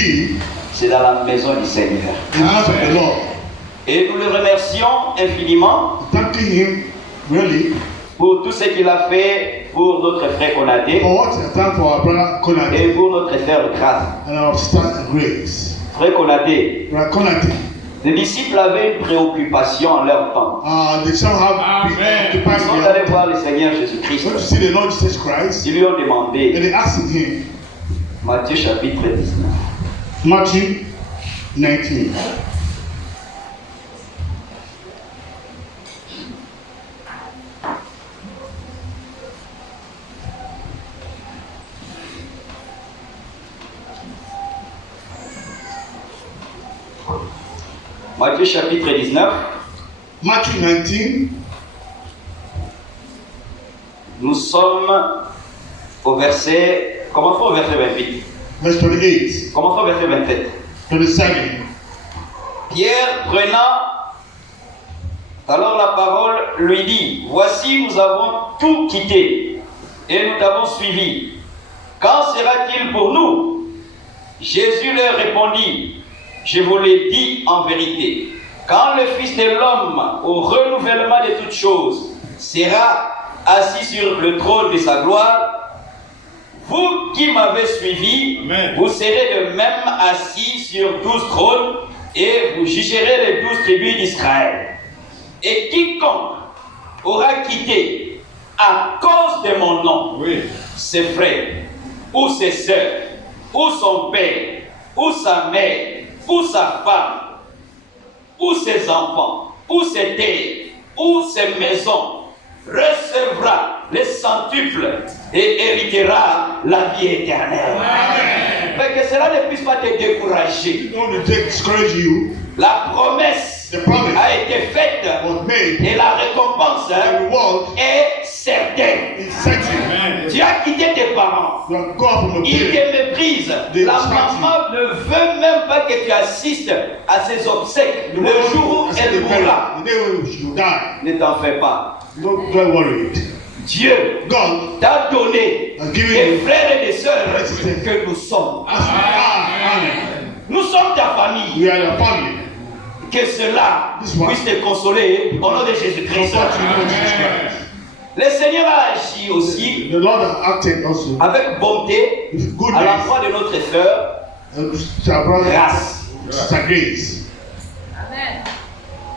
be, c'est dans la maison du Seigneur. in the house of the Lord. Et nous le remercions infiniment Thanking Him really pour tout ce qu'il a fait pour notre frère Konate for what He has done for our brother Konate et pour notre frère Grâce. and our sister Grace. Frère Konate, Brother Konate, les disciples avaient une préoccupation en leur temps. they shall have been Ils occupied sont with allés voir le Seigneur Jésus-Christ. went to see the Lord Jesus Christ, Ils lui ont and demandé, they asked Him, Matthieu chapitre 19, Matthew 19. Matthieu chapitre 19, Matthew 19, nous sommes au verset, commençons au verset 28, verse 28, commençons au verset 27. 27. Pierre prenant alors la parole lui dit, voici nous avons tout quitté et nous t'avons suivi. Quand sera-t-il pour nous? Jésus leur répondit, je vous l'ai dit en vérité, quand le Fils de l'homme, au renouvellement de toutes choses, sera assis sur le trône de sa gloire, vous qui m'avez suivi, Amen. vous serez de même assis sur 12 trônes et vous jugerez les 12 tribus d'Israël. Et quiconque aura quitté à cause de mon nom Oui. ses frères, ou ses sœurs, ou son père, ou sa mère, ou sa femme, ou ses enfants, ou ses terres, ou ses maisons, recevra les centuples et héritera la vie éternelle. Mais que cela ne puisse pas te décourager. Don't discourage you. La promesse The promise a été faite was made, et la récompense the reward est certaine. is certain. Amen. Tu as quitté tes parents. You have gone from a Ils place. te méprisent. Des La statues. maman ne veut même pas que tu assistes à ses obsèques le jour où elle mourra. The day when she will die. Ne t'en fais pas. Don't get worried. Dieu God t'a donné has given des you frères et des sœurs Yes. que nous sommes. as we are. Nous sommes ta famille. We are your family. Que cela This one. puisse te consoler au nom de Jésus-Christ. Comfort you, Lord Jesus Christ. Le Seigneur a agi aussi The Lord has acted also avec bonté with à goodness. l'endroit de notre sœur To our brother, Grâce. Sister Grace.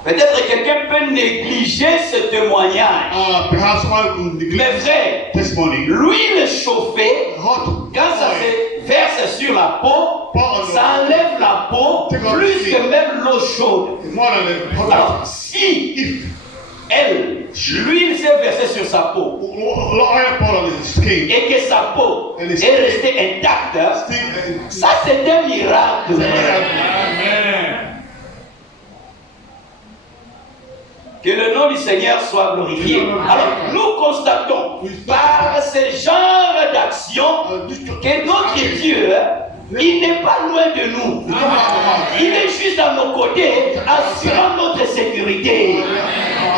Peut-être quelqu'un peut négliger ce témoignage. Perhaps one will Mais neglect frère, testimony. l'huile chauffée, Hot quand ça oil. se verse sur la peau, ça enlève la peau plus que même l'eau chaude. More than the hot Alors, water. si elle, l'huile s'est versée sur sa peau Oil poured on his skin. et que sa peau est restée intacte, Still, ça c'est un miracle. Amen. Que le nom du Seigneur soit glorifié. Alors, nous constatons par ce genre d'action que notre Dieu, il n'est pas loin de nous. Il est juste à nos côtés, assurant notre sécurité.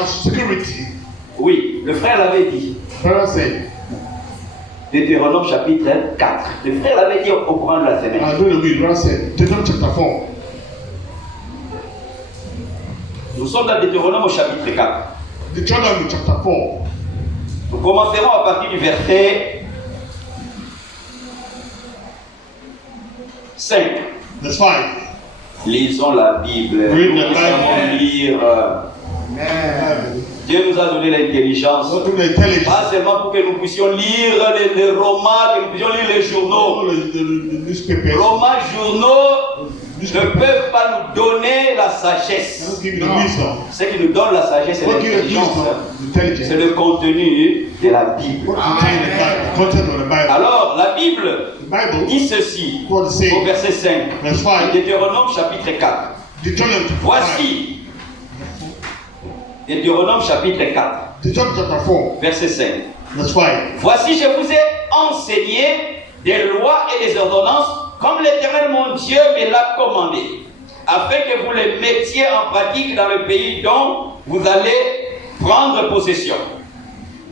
Security. Oui, le frère l'avait dit. Pharaoh said, Deutéronome chapitre 4. Le frère l'avait dit au courant de la semaine. I don't know the Pharaoh said, Deuteronomy chapter 4. Nous sommes dans Deutéronome au chapitre 4. Deuteronomy chapter 4. Nous commencerons à partir du verset 5. Verse 5. Lisons la Bible. Read Nous the Bible. savons lire. Dieu nous a donné l'intelligence. Not only intelligence, Pas seulement pour que nous puissions lire les romans, que nous puissions lire les journaux. all the newspapers. Romans, journaux ne peuvent pas nous donner la sagesse. Let's give you the wisdom. Ce qui nous donne la sagesse et What gives you l'intelligence, wisdom? c'est Intelligence. le contenu de la Bible. What contain the Bible? The content of the Bible. Alors, la Bible The Bible, dit ceci what it says, au verset 5, verse 5, Deutéronome chapitre 4. Deuteronomy chapter 5. Voici, Deutéronome chapitre 4, Deuteronomy chapter 4, verset 5. verse 5. Voici, je vous ai enseigné des lois et des ordonnances comme l'Éternel mon Dieu me l'a commandé, afin que vous les mettiez en pratique dans le pays dont vous allez prendre possession.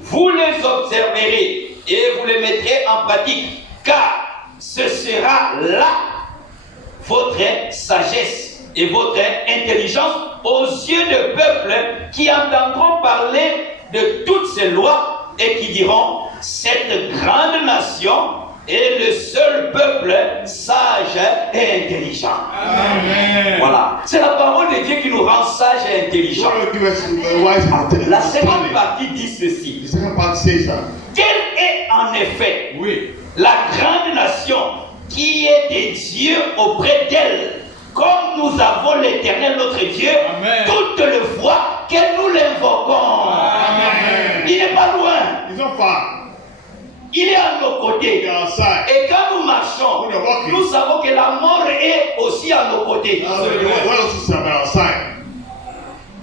Vous les observerez et vous les mettrez en pratique, car ce sera là votre sagesse et votre intelligence aux yeux de peuples qui entendront parler de toutes ces lois et qui diront, cette grande nation est le seul peuple sage et intelligent. Amen. Voilà, c'est la parole de Dieu qui nous rend sages et intelligents. God will give us wise and La seconde understanding. partie dit ceci. The second part says that. Quelle est en effet Oui. la grande nation qui est des dieux auprès d'elle, comme nous avons l'Éternel notre Dieu, Amen. toutes les fois que nous l'invoquons. Amen. Il n'est pas loin, It's not far. il est à nos They côtés. are outside. Et quand nous marchons, When you're walking, nous savons que la mort est aussi à nos côtés. what else is outside?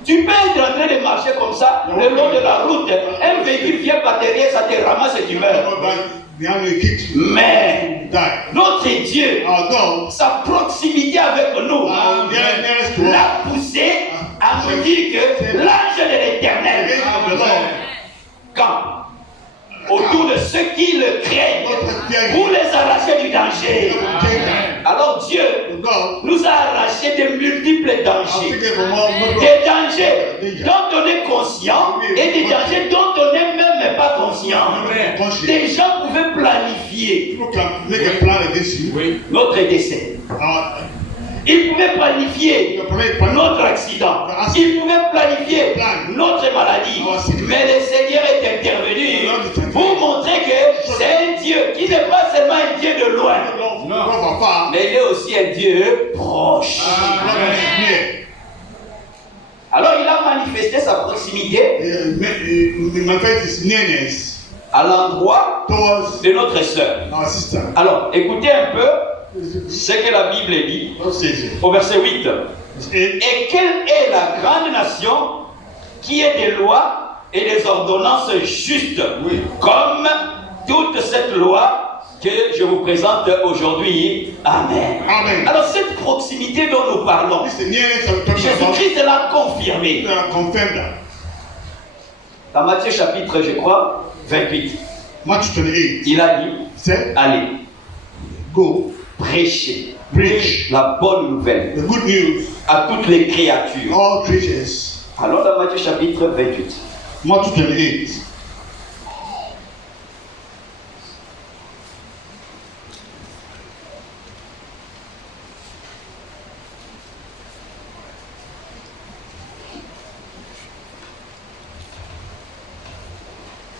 Tu peux être en train de marcher comme ça, le long de la route, un véhicule vient par derrière, ça te ramasse et tu meurs. Behind the kicks, you Mais die. notre Dieu, Our God, sa proximité avec nous, nearest to us, l'a poussé à nous dire que l'ange de l'Éternel, the angel of the Lord, quand autour de ceux qui le craignent, pour les arracher du danger. Amen. Alors Dieu God, nous a arraché de multiples I'm dangers. thinking from all Des dangers dont on est conscient et des dangers dont on n'est même pas conscient. conscious. Des gens pouvaient planifier People can make a plan against you. Oui. notre décès. Ils pouvaient planifier notre accident. Ils pouvaient planifier notre maladie. Mais le Seigneur est intervenu pour montrer que c'est un Dieu qui n'est pas seulement un Dieu de loin, God from far, mais il est aussi un Dieu proche. God is near. Alors il a manifesté sa proximité He manifests his nearness à l'endroit towards de notre sœur. our sister. Alors écoutez un peu ce que la Bible dit God says here. au verset 8. Verse 8. Et quelle est la grande nation qui est des lois et des ordonnances justes, Oui. comme toute cette loi que je vous présente aujourd'hui. Amen. Amen. Alors cette proximité dont nous parlons, This is the nearness I'm talking about. Jésus-Christ l'a confirmé. They are confirmed that. Dans Matthieu chapitre, je crois, 28, Matthew 28 il a dit, said, allez, go, prêchez preach la bonne nouvelle the good news, à toutes les créatures. all creatures. Alors dans Matthieu chapitre 28, Matthew 28.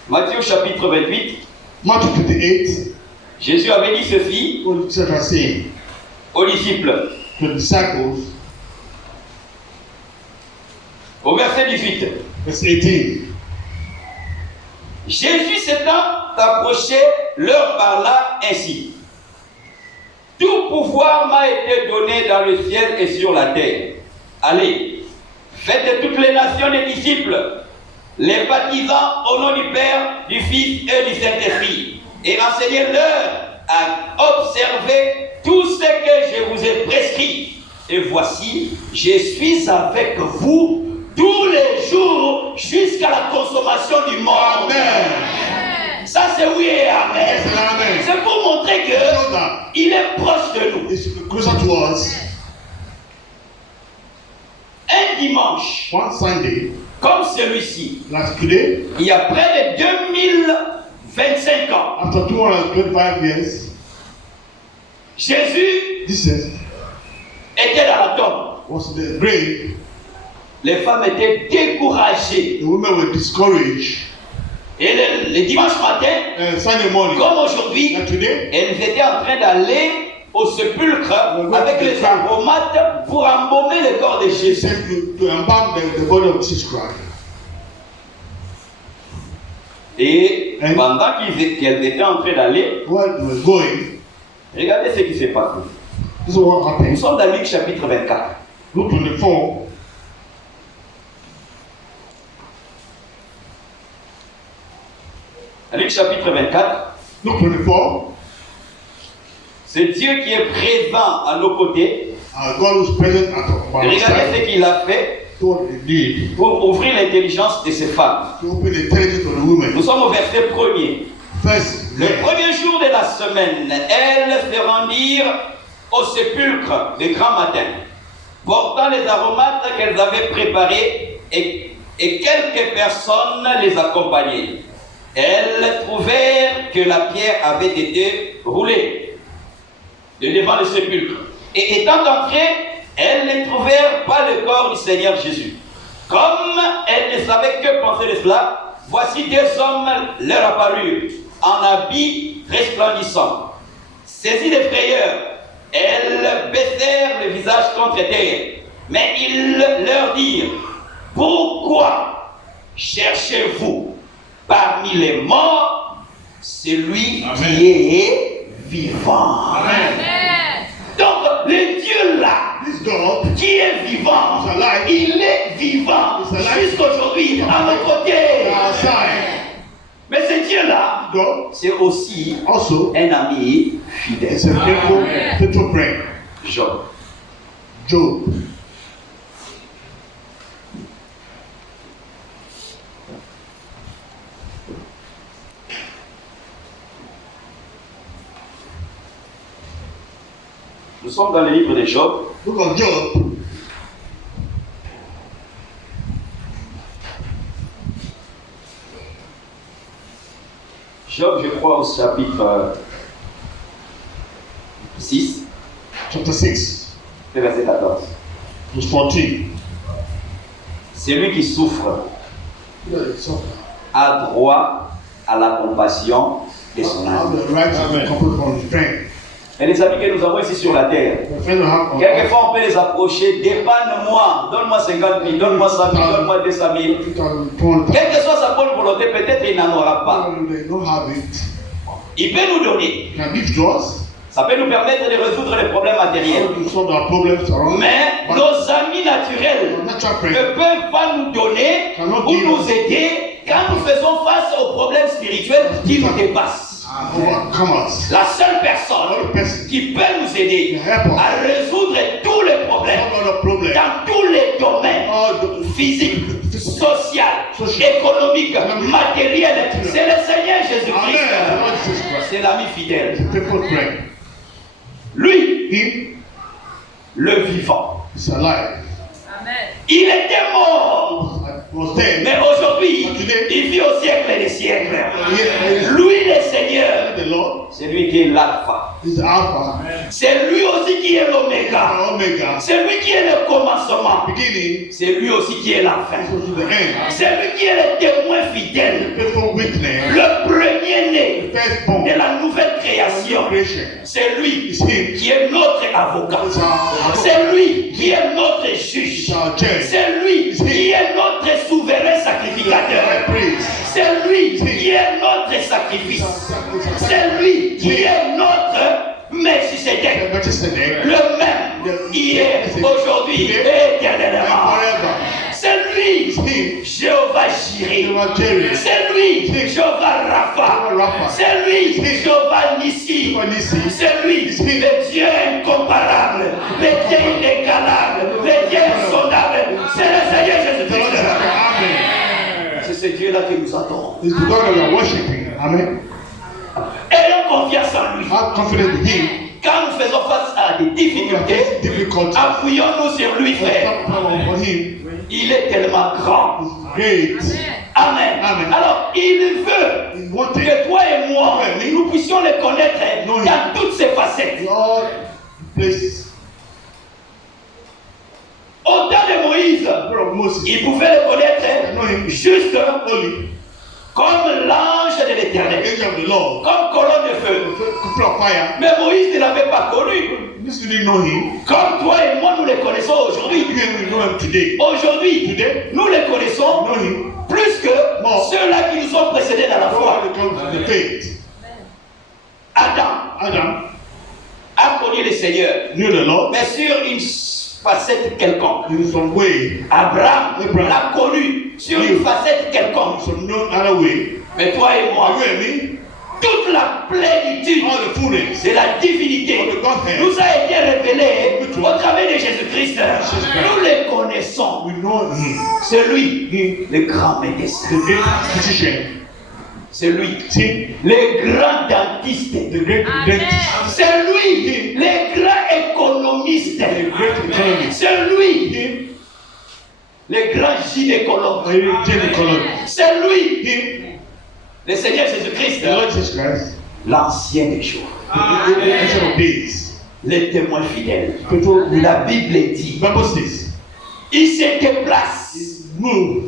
Matthieu chapitre 28, Matthew 28, Jésus avait dit ceci what Jesus was saying aux disciples, to the disciples, au verset 18. verse 18. Jésus s'étant approché, leur parla ainsi. Tout pouvoir m'a été donné dans le ciel et sur la terre. Allez, faites de toutes les nations des disciples, les baptisant au nom du Père, du Fils et du Saint-Esprit, et enseignez-leur à observer tout ce que je vous ai prescrit. Et voici, je suis avec vous tous les jours jusqu'à la consommation du monde. Amen. Ça c'est oui et amen. Yes and amen. C'est pour montrer que Know that il est proche de nous. it's closer to us. Un dimanche One Sunday, comme celui-ci, like today, il y a près de 2025 ans, after 225 years, Jésus Jesus était dans la tombe. was in the grave. Les femmes étaient découragées. The women were discouraged. Et le dimanche matin, Sunday morning, comme aujourd'hui, like today, elles étaient en train d'aller au sépulcre avec les aromates pour embaumer le corps de Jésus. sent to embalm the body of Jesus Christ. Et pendant qu'elles étaient en train d'aller, While they were going, regardez ce qui s'est passé. this is what Nous happened. sommes dans Luc chapitre 24. Luke 24, Luc chapitre 24, Luke 24, c'est Dieu qui est présent à nos côtés. God was present at our Regardez side. ce qu'il a fait So what he did, pour ouvrir l'intelligence de ces femmes. to open the intelligence of the women. Nous sommes au verset 1er. First, Le premier jour de la semaine, elles se rendirent au sépulcre le grand matin, portant les aromates qu'elles avaient préparés et quelques personnes les accompagnaient. Elles trouvèrent que la pierre avait été roulée de devant le sépulcre. Et étant entrées, elles ne trouvèrent pas le corps du Seigneur Jésus. Comme elles ne savaient que penser de cela, voici deux hommes leur apparurent, en habits resplendissants. Saisies de frayeur, elles baissèrent le visage contre terre. Mais ils leur dirent, pourquoi cherchez-vous parmi les morts celui qui est vivant? Amen. Donc, le Dieu là, This God qui est vivant, is alive. il est vivant He's alive. jusqu'aujourd'hui à nos côtés. outside. Mais ce Dieu là, God c'est aussi also un ami fidèle. is a faithful friend. Job. Job. Nous sommes dans le livre de Job. Look at Job. Job, je crois, au chapitre 6, Chapter 6, le verset 14. verse 14. C'est lui qui souffre Yeah, it's up. a droit à la compassion de son Have âme. the right to complete from his friend. Et les amis que nous avons ici sur la terre, The friend will have quelquefois on peut les approcher, dépanne-moi, donne-moi 50 000, donne-moi 100 000, donne-moi 200 000. 2020. Quelle que soit sa bonne volonté, peut-être il n'en aura pas. They don't have it. Il peut nous donner. Can give to us. Ça peut nous permettre de résoudre les problèmes matériels. How to solve our problems around. Mais But nos amis naturels our natural ne friend peuvent pas nous donner Cannot ou give nous us. aider quand nous faisons face aux problèmes spirituels qui nous dépassent. overcome us. La seule personne Only person qui peut nous aider can help us. à résoudre tous les problèmes Solve all the problems. dans tous les domaines All the physiques, social, Social. économique, matériel, c'est le Seigneur Jésus-Christ. Amen. Lord Jesus Christ. C'est l'ami fidèle. Faithful friend. Lui, He le vivant. is alive. Il était mort. Was dead. Mais aujourd'hui, But today, il vit au siècle des siècles. He is Lui, le Seigneur, the Lord. c'est lui qui est l'alpha. He's the Alpha, C'est lui aussi qui est l'oméga. the Omega, C'est lui qui est le commencement. beginning, C'est lui aussi qui est la fin. to the end. C'est lui qui est le témoin fidèle. Faithful witness, Le premier-né firstborn, de la nouvelle création. creation. C'est lui It's Him. qui est notre avocat. It's our C'est lui qui est notre juge. It's our judge. C'est lui qui est notre souverain sacrificateur. High priest. C'est lui qui est notre sacrifice. C'est lui qui est notre Melchisedec. Melchizedek. Le même hier, aujourd'hui et éternellement. Forever. C'est lui, It's Him. Jéhovah Jireh. Jehovah Jireh. C'est lui, Jéhovah Rapha. C'est lui, Jéhovah Nissi. Jehovah Nissi. C'est lui, le Dieu incomparable, le Dieu inégalable, le Dieu insondable. C'est le Seigneur Jésus-Christ. Amen. C'est ce Dieu-là que nous adorons. It's the God that we are worshiping. Amen. Ayons confiance en lui. Have confidence in Him. Quand nous faisons face à des difficultés, Difficult. appuyons-nous sur lui, frère. Stop power for Him. Il est tellement grand. Great. Amen. Amen. Alors, il veut In what way? que toi et moi, Oui. nous puissions le connaître Oui. dans toutes ses facettes. In all places. Au temps de Moïse, God of Moses. il pouvait le connaître Oui. juste Holy. comme l'ange de l'éternel, Angel of the Lord. comme colonne de feu. Couple of fire. Mais Moïse ne l'avait pas connu. This you didn't know Him. Comme toi et moi, nous le connaissons aujourd'hui. You and we know Him today. Aujourd'hui, Today, nous le connaissons know Him. plus que ceux-là qui nous ont précédés dans la foi. Before it comes to the faith. Adam Adam a connu le Seigneur, knew the Lord mais sur une facette quelconque. in some way, Abraham Abraham l'a connu sur une facette quelconque. some no other way. Mais toi et moi, You and me, toute la plénitude all the fullness de la divinité of the Godhead, nous a été révélée au travers de Jésus-Christ. Nous le connaissons. we know Him. C'est lui, le grand médecin. The great physician. C'est lui, See, le grand dentiste. the great dentist. C'est lui, le grand économiste. a great economist. C'est lui, Him, le grand gynécologue. gynecology. C'est lui, Him, le Seigneur Jésus-Christ, the Lord Jesus Christ, l'ancien des jours, the Ancient of Days. le témoin fidèle. People who La Bible dit, Bible says, il se déplace move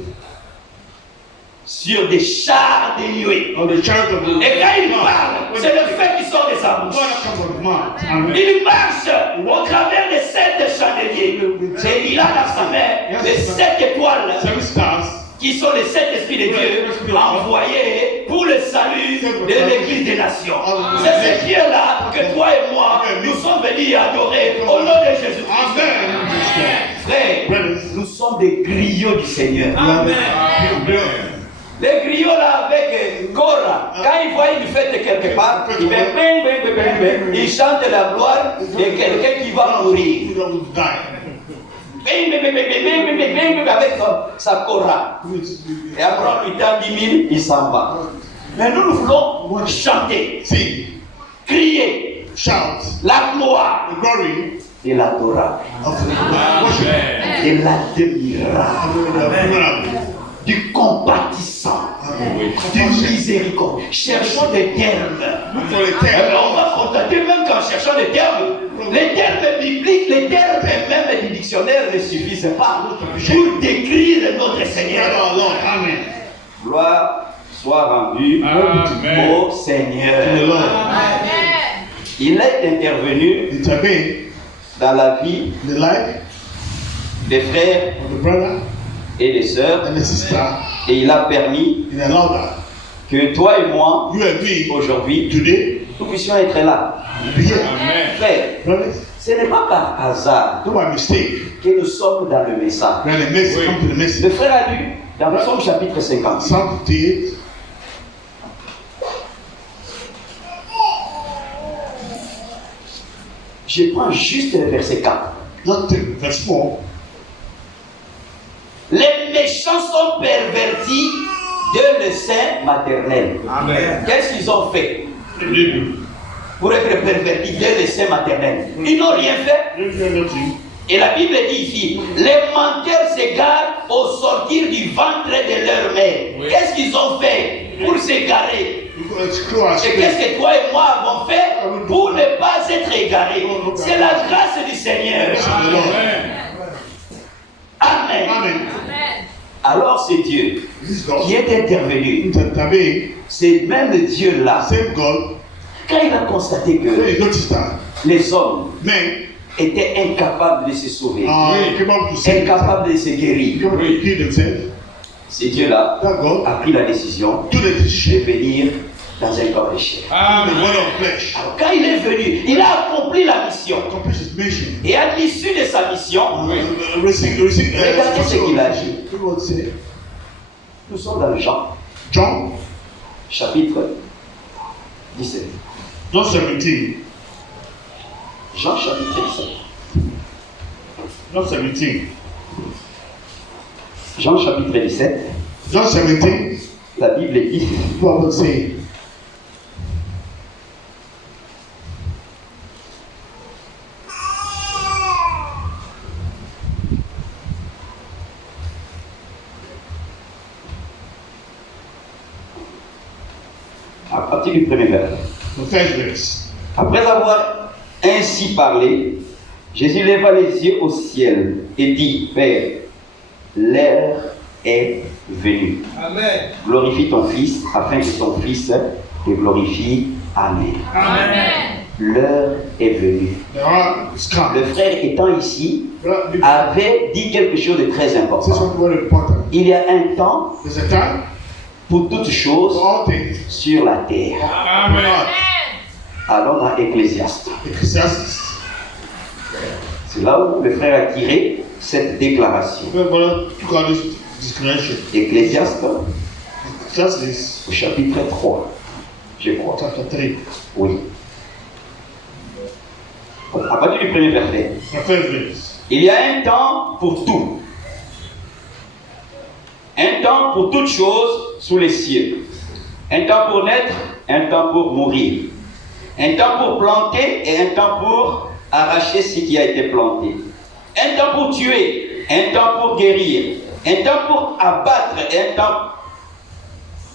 sur des chars de nuée. on the chariot of the Et quand il parle, c'est le feu qui sort de sa bouche. God that comes from the mouth. Amen. Il marche au travers des 7 chandeliers. Et il a dans sa main les 7 étoiles Seven stars. qui sont les 7 esprits de Dieu envoyés pour le salut de l'Église des nations. C'est ce Dieu-là que toi et moi, nous sommes venus adorer au nom de Jésus-Christ. Amen. Frère, Brothers, nous sommes des griots du Seigneur. Amen. Les griots là avec Cora, quand ils voient une fête quelque part, ils fait bing, bing, bing, bing, bing. Ils chantent la gloire de quelqu'un qui va mourir. Who will die. Bing, bing, bing, bing, bing, bing, bing, bing, bing, avec sa Cora. Et après on lui tend 10 000, il s'en va. Mais nous voulons chanter, Sing, crier shout, la gloire the glory de l'adorable, of the worship. de l'admirable, Of the honorable. du compatissant, du miséricorde. Cherchons des termes. Look for the term. On va contenter même qu'en cherchant les termes. Les termes bibliques, les termes même du dictionnaire ne suffisent pas pour décrire notre Seigneur. Our Lord. Amen. Gloire soit rendue Amen. au To the Seigneur. Lord. Il est intervenu Intervene dans la vie in the life des frères of the brother et des sœurs and the sister et il a permis in allowed que toi et moi, you and me aujourd'hui, today nous puissions être là. be here. Amen. Frère, Brothers, ce n'est pas par hasard not by mistake. que nous sommes dans le message. When the message Oui. come to the Le message. frère a lu dans Psaume chapitre 50. Psalm 58. Je prends juste le verset 4. Not verse 4. Les méchants sont pervertis de le sein maternel. Amen. Qu'est-ce qu'ils ont fait pour être pervertis de le sein maternel? Ils n'ont rien fait. Et la Bible dit ici, les menteurs s'égarent au sortir du ventre de leur mère. Oui. Qu'est-ce qu'ils ont fait pour s'égarer? Et qu'est-ce que toi et moi avons fait pour ne pas être égarés? C'est la grâce du Seigneur. Amen. Amen. Amen. Alors c'est Dieu This God. qui est intervenu. Intervene. C'est même Dieu-là. Same God. Quand il a constaté When que you notice that les hommes men étaient incapables de se sauver, are capable to save themselves, incapables de se guérir, capable to heal themselves, c'est Dieu-là that God a pris la décision do the de decision venir dans un corps de chair. the Amen. word of flesh. Alors, quand il est venu, il a accompli la mission. Accomplish his mission. Et à l'issue de sa mission, Receive, ce qu'il a dit. People say, nous sommes dans Jean, John, chapitre 17. John 17. Jean, chapitre 17. John 17. Jean, chapitre 17. John 17. La Bible dit, Bible say, à partir du premier verset. the first verse. Après avoir ainsi parlé, Jésus leva les yeux au ciel et dit, Père, l'heure est venue. Amen. Glorifie ton Fils, afin que ton Fils te glorifie. Amen. Amen. L'heure est venue. The hour is come. Le frère étant ici, This avait dit quelque chose de très is important. something very important. Il y a un temps There's a time pour toutes choses for all things. sur la terre. Amen. Allons dans Ecclésiaste. Ecclesiastes. C'est là où le frère a tiré cette déclaration. Well, brother, took out this declaration. Ecclésiaste Ecclesiastes au chapitre 3, je crois. chapter 3. Oui. À partir du premier verset. The first verse. Il y a un temps pour tout. Un temps pour toutes choses sous les cieux. Un temps pour naître, un temps pour mourir. Un temps pour planter et un temps pour arracher ce qui a été planté. Un temps pour tuer, un temps pour guérir, un temps pour abattre, un temps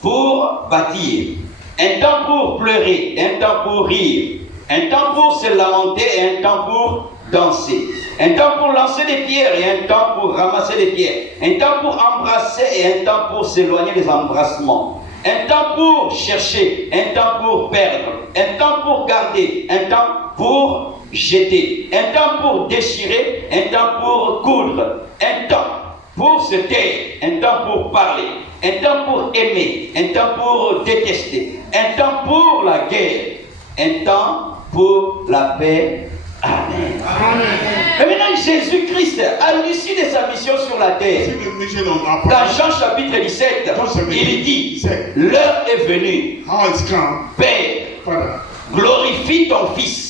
pour bâtir, un temps pour pleurer, un temps pour rire, un temps pour se lamenter et un temps pour danser, un temps pour lancer des pierres et un temps pour ramasser des pierres, un temps pour embrasser et un temps pour s'éloigner des embrassements, un temps pour chercher, un temps pour perdre, un temps pour garder, un temps pour jeter, un temps pour déchirer, un temps pour coudre, un temps pour se taire, un temps pour parler, un temps pour aimer, un temps pour détester, un temps pour la guerre, un temps pour la paix. Amen. Et maintenant, Jésus-Christ, à l'issue de sa mission sur la terre, dans Jean chapitre 17, il dit, l'heure est venue, Père, glorifie ton Fils,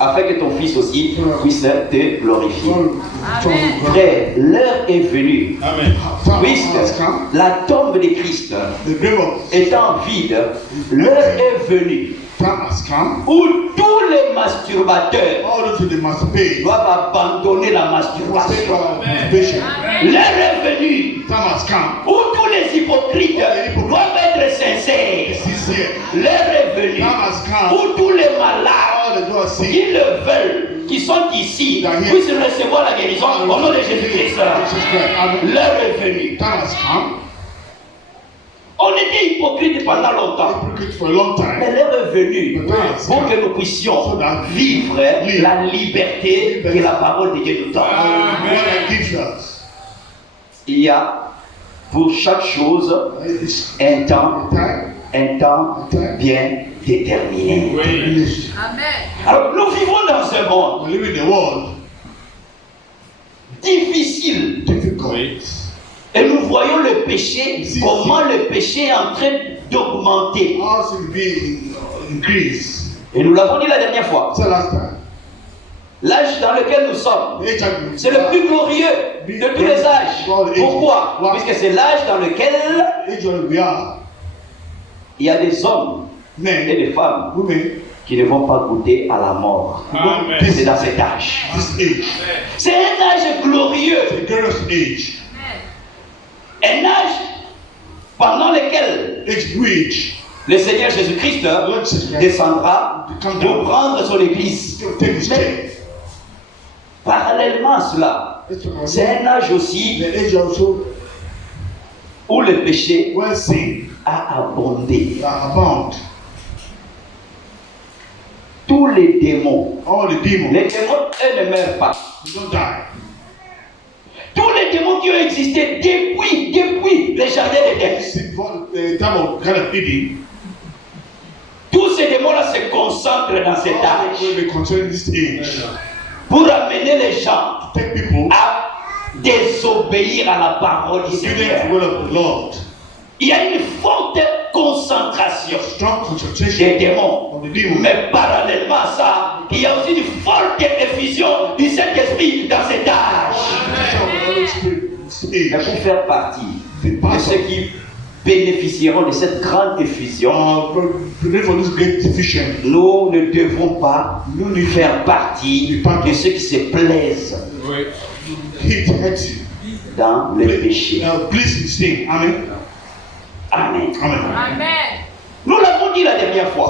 afin que ton Fils aussi puisse te glorifier. Frère, l'heure est venue. Puisque la tombe de Christ étant vide, l'heure est venue où tous les masturbateurs doivent abandonner la masturbation. L'heure est venue où tous les hypocrites doivent être sincères. L'heure est venue où tous les malades qui le veulent, qui sont ici, puissent recevoir la guérison au nom de Jésus-Christ. L'heure est venue. On était hypocrite pendant longtemps. Mais l'heure est venue pour que nous puissions vivre la liberté que la parole de Dieu nous donne. Il y a pour chaque chose un temps bien déterminé. Alors nous vivons dans un monde difficile. Et nous voyons le péché, comment le péché est en train d'augmenter. Et nous l'avons dit la dernière fois. L'âge dans lequel nous sommes, c'est le plus glorieux de tous les âges. Pourquoi? Puisque c'est l'âge dans lequel il y a des hommes et des femmes qui ne vont pas goûter à la mort. C'est dans cet âge. C'est un âge glorieux. Un âge pendant lequel le Seigneur Jésus-Christ descendra pour prendre son église. Mais parallèlement à cela, c'est un âge aussi où le péché a abondé. Tous les démons, les démons, eux ne meurent pas. Tous les démons qui ont existé depuis le jardin d'Éden, tous ces démons-là se concentrent dans cet âge pour amener les gens à désobéir à la parole du Seigneur. Il y a une forte concentration des démons. Mais parallèlement à ça, il y a aussi une forte effusion du Saint-Esprit dans cet âge. Mais pour faire partie de ceux qui bénéficieront de cette grande effusion, nous ne devons pas faire partie de ceux qui se plaisent dans le péché. Amen. Amen. Nous l'avons dit la dernière fois.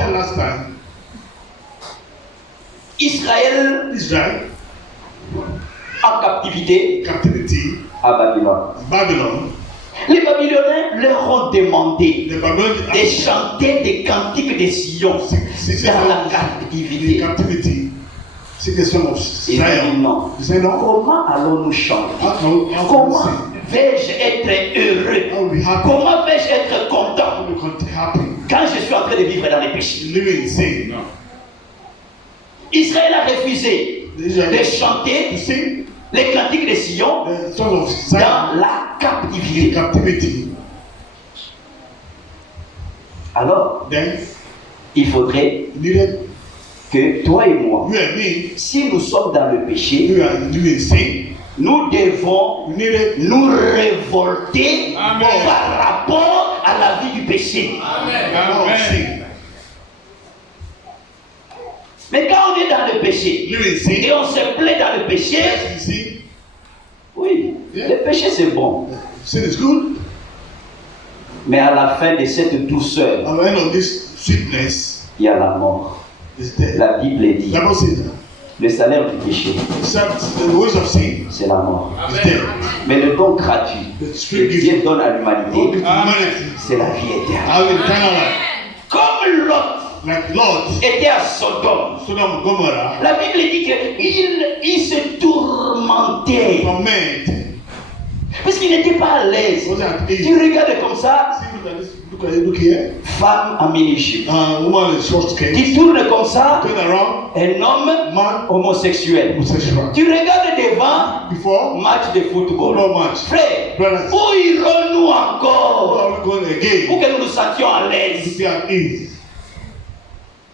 Israël en captivité à Babylone. Les Babyloniens leur ont demandé de chanter des cantiques de Sion dans la captivité. Ils ont dit non. Comment allons-nous chanter? Comment vais-je être heureux? Comment vais-je être content quand je suis en train de vivre dans les péchés? Israël a refusé de chanter les cantiques de Sion dans la captivité. Alors, il faudrait que toi et moi, si nous sommes dans le péché, nous devons nous révolter par rapport à la vie du péché. Mais quand on est dans le péché, live in sin, et on se plaît dans le péché, yes, in sin, oui, le péché c'est bon. sin is good. Mais à la fin de cette douceur, At the end of this sweetness il y a la mort. is death. La Bible dit, The Bible says that. le salaire du péché, The wages of sin c'est la mort. is death. Mais le don gratuit The que spirit Dieu gives donne à God l'humanité, gives humanity c'est la vie éternelle. have eternal life. Comme Lot Like Lot, était à Sodome, Sodom and Gomorrah, la Bible dit qu'il se tourmentait torment. parce qu'il n'était pas à l'aise. Was at Tu ease. regardes comme ça, See, look at this. Look here. femme en mini-jupe. Woman in short skirt. Tu tournes comme ça, Turn around. un homme Man, homosexuel. homosexual. Tu regardes devant, Before, match de football. football match. Frère, Brothers, où irons-nous where encore are we going again? pour que nous nous sentions à To l'aise? be at ease.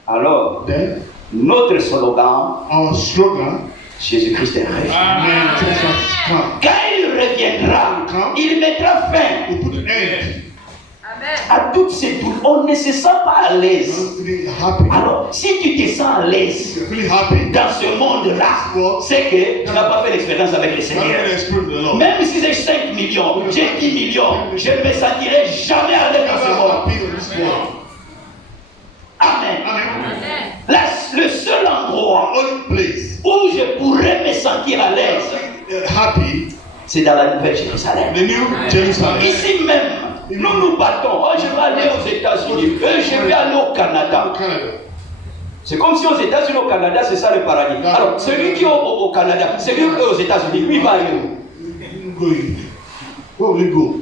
Alors, Then, notre slogan, our slogan, Jésus-Christ est revenu. Amen. Jesus has come. Quand il reviendra, il mettra fin We put an end. à toutes ces douleurs. On ne se sent pas à l'aise. I'm feeling happy. Alors, si tu te sens à l'aise You're feeling happy. dans ce monde-là, c'est que tu n'as pas fait l'expérience avec le I'm Seigneur. going to experience the Lord. Même si j'ai 5 millions, j'ai 10 millions, je ne me sentirai jamais à l'aise dans ce I'm monde. happy in this world. Amen. Amen. Le seul endroit Only place où je pourrais me sentir à l'aise, happy, c'est dans la Nouvelle Jérusalem. the New Jerusalem. Ici même, nous nous battons. Oh, je vais aller aux États-Unis. Je vais aller au Canada. Canada. C'est comme si aux États-Unis, au Canada, c'est ça le paradis. Alors, celui qui est au Canada, celui qui est aux États-Unis, lui va aller où? Going. Where will we go?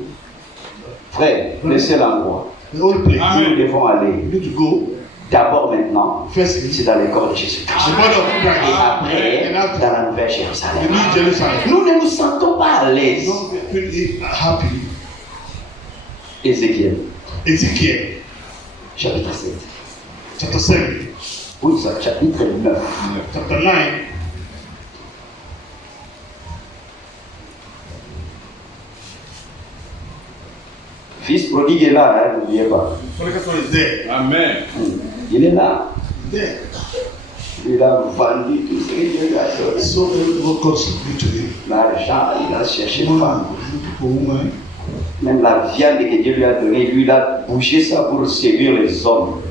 Frère, le seul endroit The only place où nous devons aller, we need to go. d'abord maintenant, Firstly, c'est dans le corps de Jésus-Christ. the body of Et Christ. après, And after, dans la Nouvelle the Jérusalem. New Jerusalem. Nous ne nous sentons pas à l'aise. Don't feel happy. Ézéchiel, Ezekiel chapitre 7. chapter 7, Oui, ça, chapitre 9. chapter 9. Fils prodigue est là, hein, n'oubliez pas. Prodigal is there. Amen. Il est là. There. Il a vendu tout ce que Dieu lui a donné. So what God did to him. L'argent, il a cherché femme. Beautiful woman. Même la viande que Dieu lui a donnée, lui, il a bougé ça pour séduire les hommes.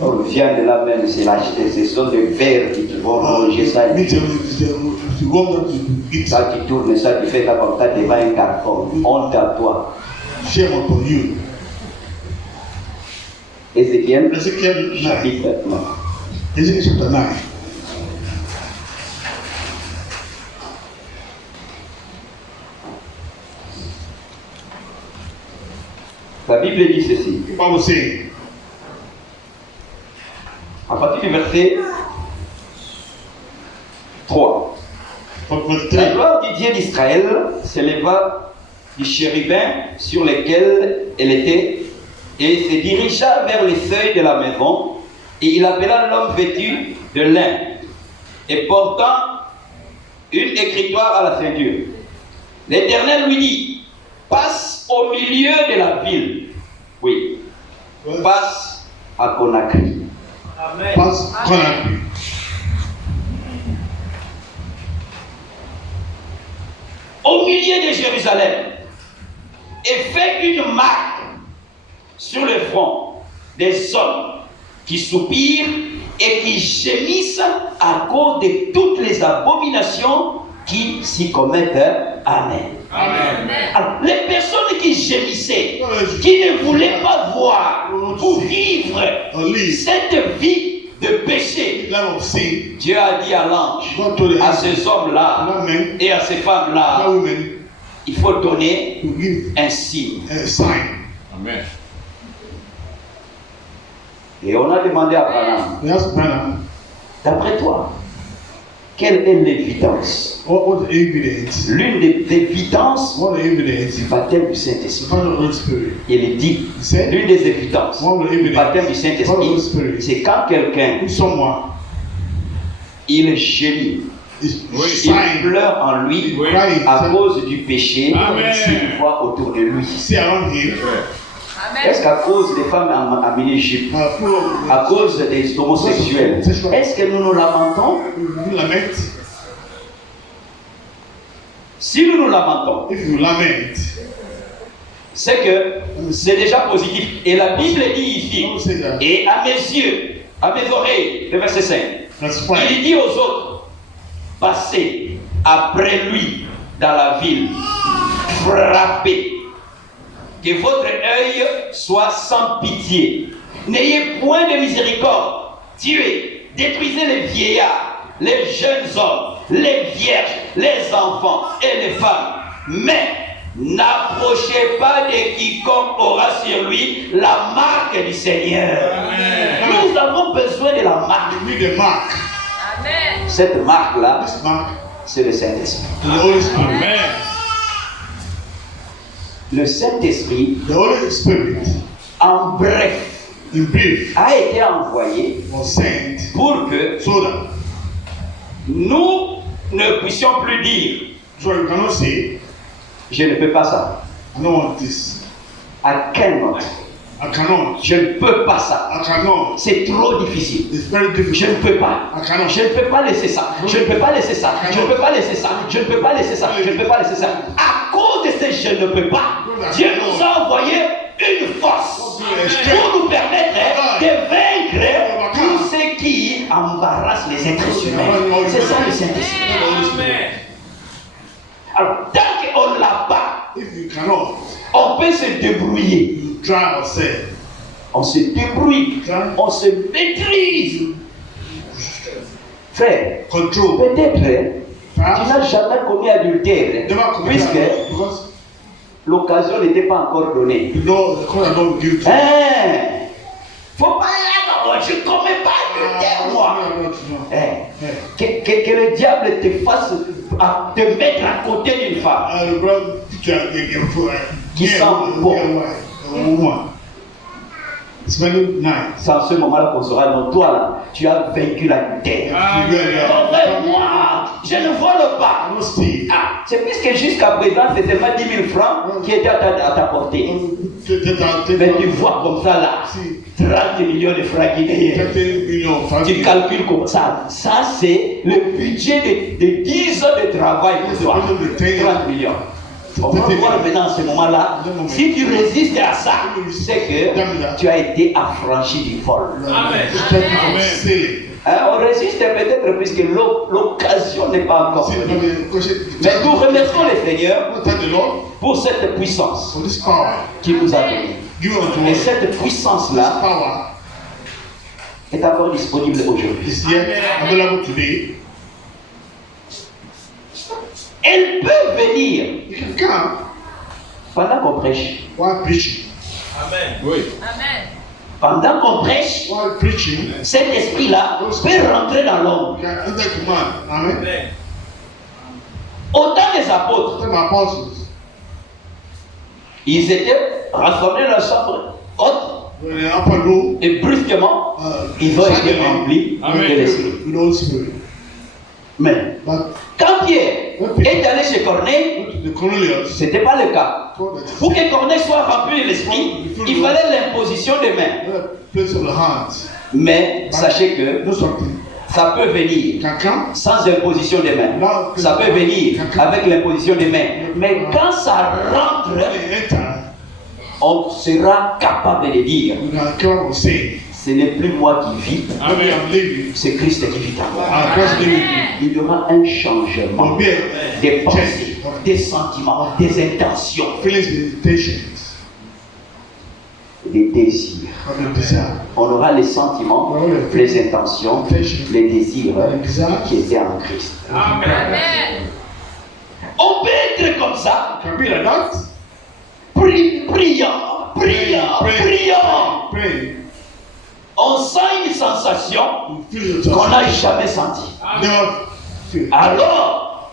La viande là même, c'est ce sont des vers qui vont manger ça. Me tell you, the woman that you eat, Ça, tu tournes ça, tu fais ça comme ça devant un carton. Honte à toi. shame upon you. Ézéchiel, Ezekiel 9. chapitre 9. Ezekiel chapter 9. La Bible dit ceci. The Bible says, À partir du verset 3. from verse La 3, gloire du Dieu d'Israël s'éleva du chérubin sur lequel elle était et se dirigea vers les seuils de la maison et il appela l'homme vêtu de lin et portant une écritoire à la ceinture. L'Éternel lui dit, passe au milieu de la ville. Oui, passe à Conakry. pass Conakry. Au milieu de Jérusalem et fait une marque sur le front des hommes qui soupirent et qui gémissent à cause de toutes les abominations qui s'y commettent. Amen. Amen. Alors, les personnes qui gémissaient, qui ne voulaient pas voir ou vivre cette vie de péché, Life of sin. Dieu a dit à l'ange, God told à us, ces hommes-là that men, et à ces that femmes-là, women, il faut donner to give un signe. a sign. Amen. Et on a demandé à Abraham, They asked Branham, d'après toi, quelle est l'évidence? what the evidence? L'une des évidences What the evidence? du baptême du The Saint-Esprit. Father of the Holy Spirit. Il dit, He said, l'une des évidences one of the du baptême du evidence. Father of the Holy Saint-Esprit, Spirit. c'est quand quelqu'un, If someone il gémit, is Oui. il sighing, pleure en lui Oui. crying, à cause du péché Amen. qu'il voit autour de lui. see around him, Est-ce qu'à cause des femmes amenées Égypte, à cause des homosexuels, est-ce que nous nous lamentons? You lament. Si nous nous lamentons, If you lament, c'est que c'est déjà positif. Et la Bible dit ici, don't say that. et à mes yeux, à mes oreilles, le verset 5, That's il fine. dit aux autres, passez après lui dans la ville, frappez, que votre œil soit sans pitié. N'ayez point de miséricorde, tuez, détruisez les vieillards, les jeunes hommes, les vierges, les enfants et les femmes. Mais n'approchez pas de quiconque aura sur lui la marque du Seigneur. Nous avons besoin de la marque. You need a mark. Cette marque-là, This mark c'est le Saint-Esprit. to the Holy Spirit. Amen. Le Saint-Esprit, The Holy Spirit, en bref, in brief, a été envoyé was sent pour que so that nous ne puissions plus dire so you cannot say, je ne peux pas ça. I don't want this. À quel moment? I cannot. Je ne peux pas ça. I cannot. C'est trop difficile. It's very Je difficult. ne peux pas. I cannot. Je ne peux pas laisser ça. Je ne peux pas laisser ça. Je ne peux pas laisser ça. Je ne peux pas laisser ça. Je ne peux pas laisser ça. À cause de ce je ne peux pas, Dieu nous a envoyé une force pour nous permettre de vaincre tout ce qui embarrasse les êtres humains. C'est ça le Saint-Esprit. Alors, tant qu'on ne l'a pas, If you cannot, on peut se débrouiller. you try yourself. On se débrouille. On se maîtrise. Frère, Control. peut-être tu n'as jamais commis adultère, Never commit puisque that because l'occasion n'était pas encore donnée. you know the court don't give to Hein? Faut pas y aller, je ne commets pas adultère, moi. No. Hein? Que le diable te fasse te mettre à côté d'une femme. The brother teacher Qui sent bon. Woman. Spending night. C'est en ce moment-là qu'on saura, non, toi là, tu as vaincu l'adultère. Non, frère, moi, je ne vole pas. I don't steal. Ah, c'est puisque jusqu'à présent, c'est seulement 10 000 francs qui étaient à ta portée. Mais tu vois comme ça là, 30 millions de francs guinéens. 30 millions. Tu calcules comme ça. Ça, c'est le budget de 10 ans de travail pour toi. 30 millions. On va voir maintenant en ce moment-là, si tu résistes à ça, c'est que tu as été affranchi du vol. Hein, on résiste peut-être puisque l'occasion n'est pas encore venue. Mais nous remercions le Seigneur pour cette puissance qu'il nous a donnée. Et cette puissance-là est encore disponible aujourd'hui. Elle peut venir pendant qu'on prêche. Oui. Pendant qu'on prêche, cet esprit-là peut rentrer dans l'homme. Autant les apôtres, ils étaient rassemblés dans la chambre haute et brusquement, ils ont été remplis de l'esprit. Mais quand Pierre est allé chez Corneille, ce n'était pas le cas. Pour que Corneille soit rempli de l'esprit, il fallait l'imposition des mains. Mais sachez que ça peut venir sans imposition des mains. Ça peut venir avec l'imposition des mains. Mais quand ça rentre, on sera capable de dire, ce n'est plus moi qui vis, c'est Christ qui vit en moi. Il y aura un changement des pensées, des sentiments, des intentions, des désirs. On aura les sentiments, les intentions, les désirs qui étaient en Christ. On peut être comme ça, priant. On sent une sensation qu'on n'a jamais sentie. Alors,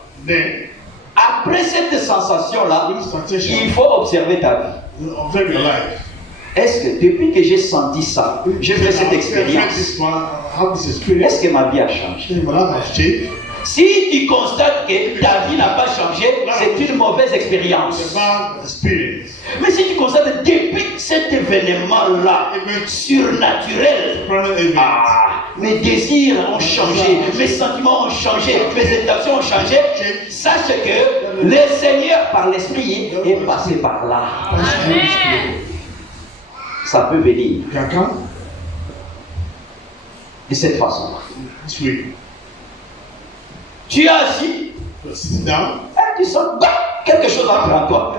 après cette sensation-là, il faut observer ta vie. Est-ce que depuis que j'ai senti ça, j'ai fait cette expérience, est-ce que ma vie a changé? Si tu constates que ta vie n'a pas changé, c'est une mauvaise mauvaise expérience. It's a bad experience. Mais si tu constates depuis cet événement-là, surnaturel, Current event. mes désirs ont changé, mes sentiments ont changé, mes intentions ont changé, sache que le Seigneur par l'Esprit est passé par là. Ça peut venir Can come de cette façon. this way. Tu es assis, Sit down. et tu sens quelque chose entre en toi.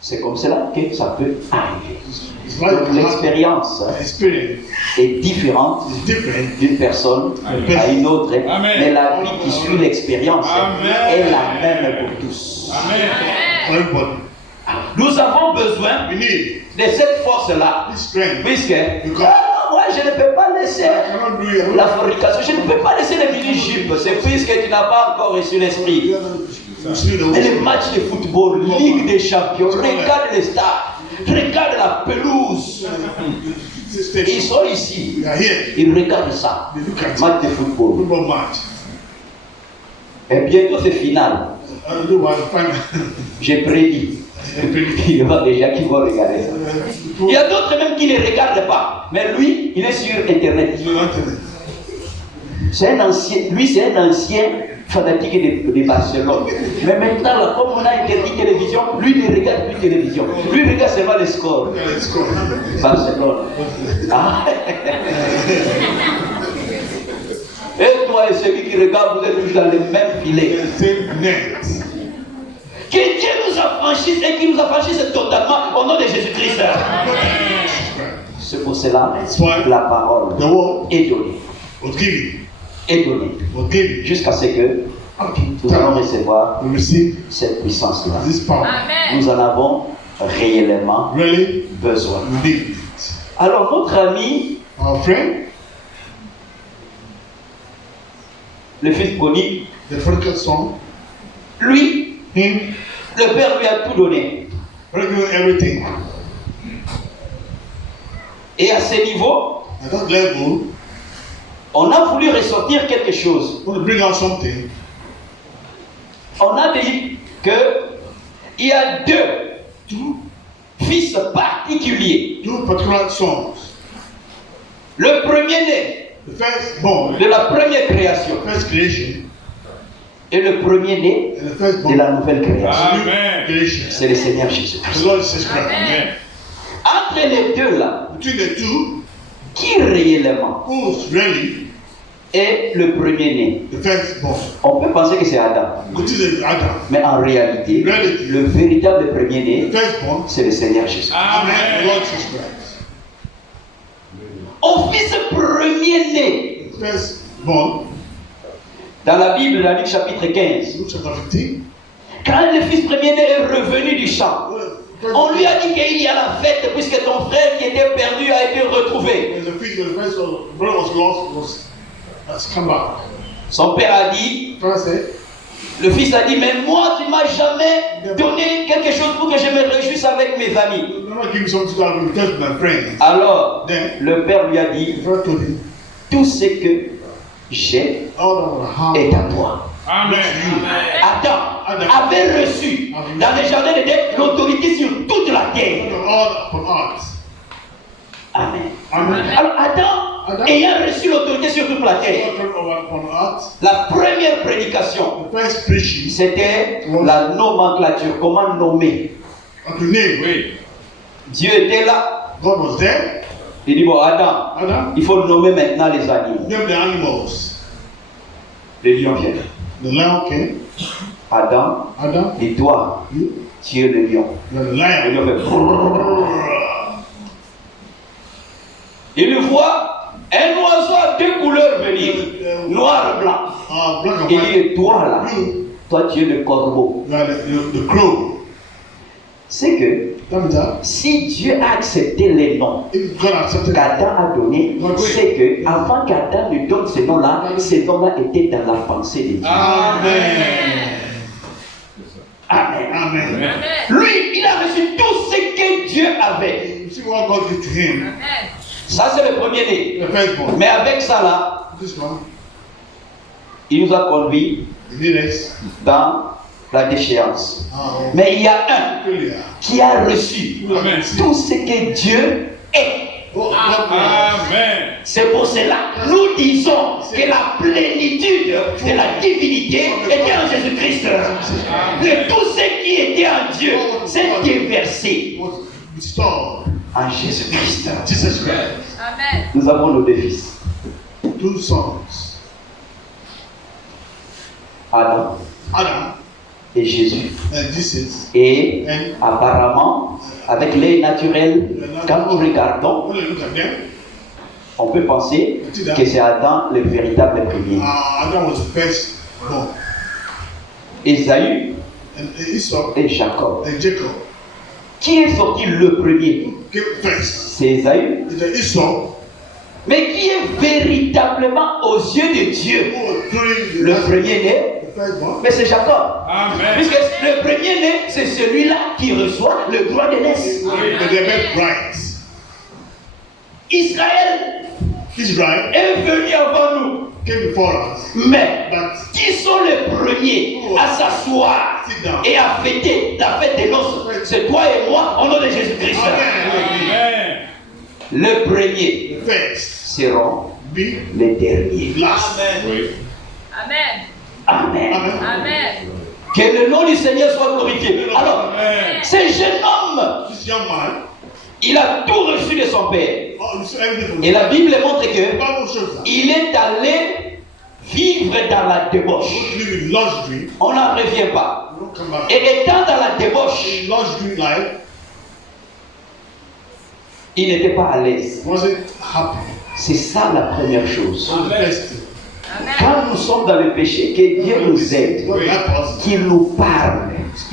C'est comme cela que ça peut arriver. It's like Donc l'expérience experience est différente is different. d'une personne Amen. à une autre, Amen. mais la vie qui suit l'expérience Amen. est la même pour tous. Amen. For everybody. Nous avons besoin We need de cette force-là, this strength. puisque moi je ne peux pas laisser I cannot do it. la fornication, je ne peux pas laisser les mini-jupes, c'est puisque tu n'as pas encore reçu l'esprit. You see the Et les matchs de football, Ligue des champions, regarde les stars, regarde la pelouse. Ils sont ici, We are here. ils regardent ça, They look at match de football. football match. Et bientôt c'est final. I don't know why I find J'ai prédit. Il y en a déjà qui vont regarder ça. Il y a d'autres même qui ne regardent pas. Mais lui, il est sur Internet. C'est un ancien, lui c'est un ancien fanatique de Barcelone. Mais maintenant, là, comme on a interdit télévision, lui ne regarde plus télévision. Lui regarde seulement les scores. Barcelone. Ah. Et toi et celui qui regarde, vous êtes toujours dans le même filet. Que Dieu nous affranchisse et qu'il nous affranchisse totalement au nom de Jésus-Christ. C'est pour cela que la parole The word est donnée. was given. Est donnée. Was given. Jusqu'à ce que nous allons recevoir We receive cette puissance-là. this power. Nous en avons réellement Really, besoin. we need it. Alors notre ami, Our friend, le fils prodigue, the prodigal son, lui, him, le Père lui a tout donné. prodigal everything. Et à ce niveau, At that level, on a voulu ressortir quelque chose. we want to bring out something. On a dit que il y a deux fils particuliers. Two particular sons. Le premier-né The firstborn, de la première création first creation, et le premier-né and the de firstborn, la nouvelle création. Amen. creation. C'est le Seigneur The Jésus-Christ. Lord Jesus Christ. Amen. Entre les deux là, Between the two, qui réellement who's really est le premier-né? the firstborn? On peut penser que c'est Adam, Consider Adam. mais en réalité, le véritable premier-né, The firstborn, c'est le Seigneur Jésus. the Amen. Lord Jesus Christ. Au fils premier-né, The firstborn, dans la Bible, dans Luc chapitre 15, Luke chapter 15. quand le fils premier-né est revenu du champ, on lui a dit qu'il y a la fête puisque ton frère qui était perdu a été retrouvé. When the feast of the first brother was lost, has come back. Son père a dit, First said, le fils a dit, mais moi tu m'as jamais donné quelque chose pour que je me réjouisse avec mes amis. "I'm not giving something that will tell my friends." Alors, Then le père lui a dit, the father told him, tout ce que j'ai "All that will est have à toi. Amen. Adam avait reçu dans le jardin d'Éden l'autorité sur toute la terre. all upon earth." Amen. Amen. Alors Adam, ayant reçu l'autorité sur toute la terre, All upon earth. la première prédication, The first preaching, c'était la nomenclature, comment nommer. of the name, Oui. Dieu était là, God was there. il dit, bon Adam, Adam, il faut nommer maintenant les animaux. name the animals. Le lion vient. The lion came. Adam, Adam, et toi, you, tu es le lion. you're the Le lion. lion fait brrrr. Il voit un oiseau à deux couleurs venir, noir et blanc. Black and Il white. dit, toi là, You, toi tu es le corbeau. you are the crow. C'est que That means that si Dieu a accepté les noms if God accepted qu'Adam a donné, c'est que avant qu'Adam ne donne ces noms-là étaient dans la pensée de Dieu. Amen. Amen. Amen. Lui, il a reçu tout ce que Dieu avait. You see what God did to him. Ça, c'est le premier-né. The firstborn. Mais avec ça là, This one, il nous a conduit dans la déchéance. Mais il y a un qui a reçu tout ce que Dieu est. Amen. C'est pour cela que nous disons que la plénitude de la divinité était en Jésus-Christ. Que tout ce qui était en Dieu s'est déversé en Jésus-Christ. Amen. Nous avons nos deux fils. Two sons. Adam et Jésus. And Jesus. Et apparemment, avec l'œil naturel, quand nous regardons, When you look at them, on peut penser que c'est Adam le véritable premier. Adam was the first born. Ésaü And Esau et Jacob. and Jacob Qui est sorti le premier? came first. C'est Ésaü. It's Esau Mais qui est véritablement aux yeux de Dieu who was doing le premier-né? the first born. Mais c'est Jacob. Amen. Puisque le premier-né, c'est celui-là qui reçoit le droit de naissance. But they made right. Israël Israel est venu avant nous. came before us. Mais But qui sont les premiers à s'asseoir et à fêter la fête des noces? C'est toi et moi au nom de Jésus-Christ. Amen. Le premier the first seront be les derniers. last. Oui. Amen. Amen. Amen. Amen. Que le nom du Seigneur soit glorifié. Alors, Amen. ce jeune homme, This young man, il a tout reçu de son père. received everything from Et la Bible montre The que Bible shows that. il est allé vivre dans la débauche. Don't live in luxury. On n'en revient pas. Don't come back. Et étant dans la débauche, In luxury life, il n'était pas à l'aise. wasn't happy. C'est ça la première chose. So the first thing. Amen. Quand nous sommes dans le péché, que Dieu nous aide, God help us. qu'il nous parle,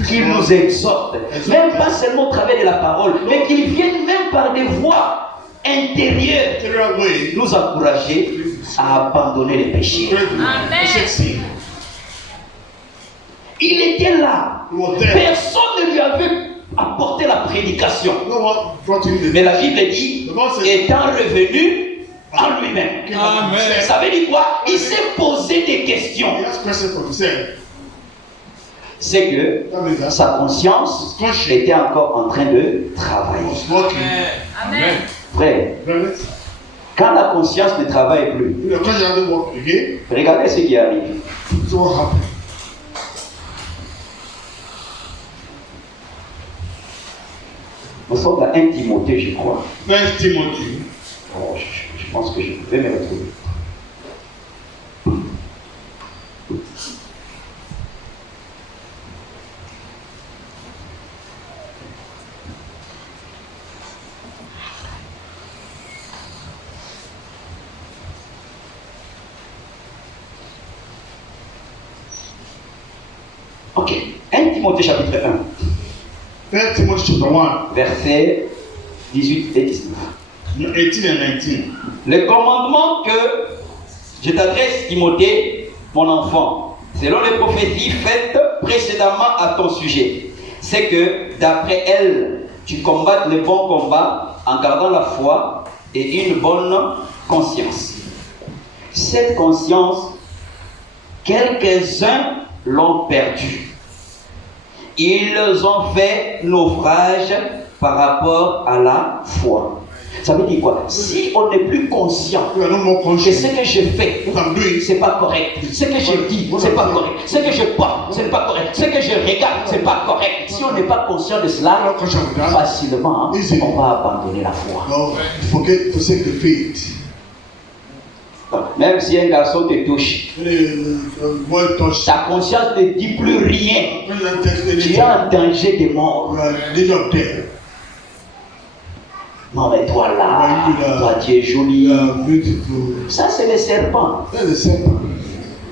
qu'il nous exhorte, même pas seulement au travers de la parole, mais qu'il vienne même par des voix intérieures Figure out way nous encourager à abandonner les péchés. to Amen. succeed. Il était là. He was there. Personne ne lui avait apporté la prédication. No one brought him the Mais la Bible dit, étant revenu en lui-même. Amen. Ça veut dire quoi? Il s'est posé des questions. He asked questions for himself. C'est que That means that sa conscience était encore en train de he travailler. was working. Amen. Frère, Brothers, quand la conscience ne travaille plus, if your conscience doesn't work again, regardez ce qui arrive. it's what happened. Nous sommes dans 1 Timothée, je crois. First Timothy, Oh, je pense que je vais me retrouver. Ok. 1 Timothée chapitre 1, First Timothy chapter 1, versets 18 et 19. 18 and 19. Le commandement que je t'adresse, Timothée, mon enfant, selon les prophéties faites précédemment à ton sujet, c'est que d'après elles, tu combattes le bon combat en gardant la foi et une bonne conscience. Cette conscience, quelques-uns l'ont perdue. Ils ont fait naufrage par rapport à la foi. Ça veut dire quoi? Si on n'est plus conscient You are no more que ce conscious. que je fais, What I'm doing, c'est pas correct. Ce que je dis, c'est pas correct. Ce que je porte, c'est pas correct. Ce que je regarde, c'est pas correct. Si on n'est pas conscient de I'm cela, not conscious of that. facilement, on va abandonner la foi. No, forsake the faith. Même si un garçon te touche, When a boy touch, ta conscience ne dit plus rien. when you touch Tu anything, es en danger de mort. you are in danger of death. Non mais toi là, toi tu es joli. You are beautiful. Ça c'est le serpent. That's the serpent.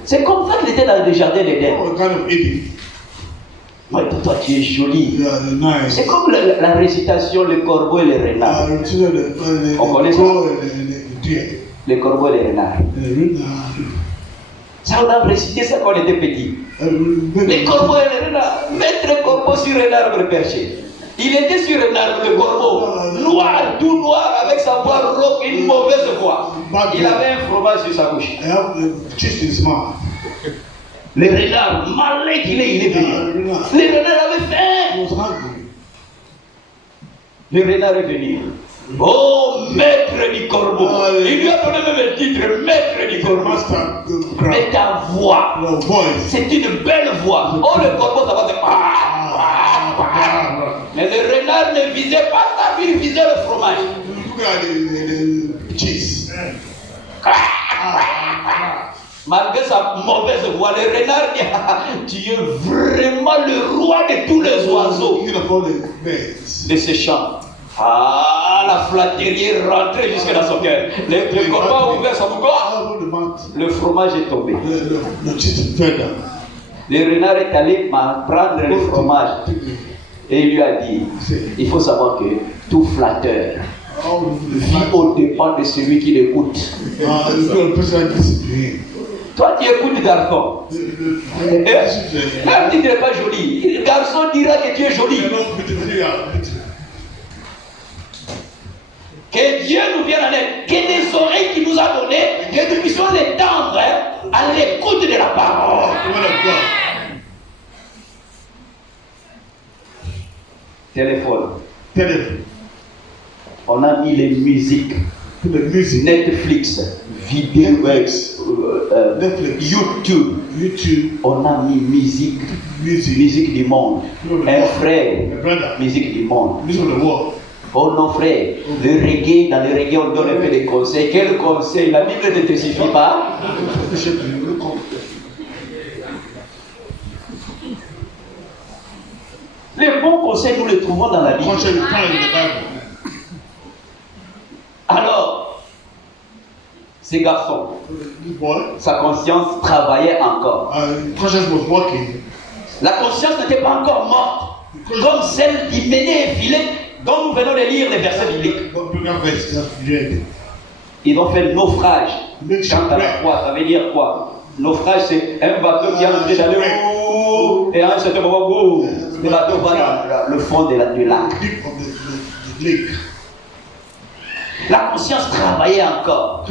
C'est comme ça qu'il était dans le jardin d'Éden. What kind of Eden? Ouais, toi tu es joli. You are nice. C'est comme la récitation, le corbeau et le renard. On connaît ça? crow and the deer. Le corbeau et le renard. And the renard. Ça on a récité ça quand on était petit. Les corbeaux et le renard. Mettre le corbeau sur un arbre perché. Il était sur un arbre, le corbeau, noir, tout noir, avec sa voix rauque et une mauvaise voix. Il avait un fromage sur sa bouche. I have cheese in his mouth. Le renard, malin qu'il est, il est venu. Le renard avait faim. He was hungry. Le renard est venu. Oh, maître du corbeau. Il lui a donné même le titre, maître du corbeau. Master, the Mais crowd. ta voix, Your voice. c'est une belle voix. Oh, le corbeau, ça va se... Mais le renard ne visait pas ça, il visait le fromage. Look at the cheese. Malgré sa mauvaise voix, le renard dit, tu es vraiment le roi de tous les oiseaux King of all the birds. de ce champ. Ah, la flatterie est rentrée jusque dans son cœur. Le corbeau a ouvert son bouc. All over the mouth. Le fromage est tombé. The cheese fell down. Le renard est allé prendre le fromage et il lui a dit, il faut savoir que tout flatteur All vit au dépend de celui qui l'écoute. the person listens to him. Toi, tu écoutes garçon. Même si tu n'es pas joli, le garçon dira que tu es joli. Que Dieu nous vienne en aide. Que les oreilles qu'il nous a données, que nous puissions les tendre à l'écoute de la parole. Téléphone. On a mis les musiques. Netflix, vidéo, YouTube. On a mis musique du monde. Un frère, musique du monde. Oh non frère, le reggae, dans le reggae on donne un peu de conseils. Quel conseil? La Bible ne te suffit pas. Les bons conseils, nous les trouvons dans la Bible. Alors, ces garçons, sa conscience travaillait encore. La conscience n'était pas encore morte, comme celle d'Hyménée et Philette, dont nous venons de lire les versets bibliques. Ils ont fait naufrage. Quant à la foi, ça veut dire quoi? Naufrage, c'est un bateau qui a envie d'aller où, et à un certain moment où le bateau va dans le fond du lac. La conscience travaillait encore.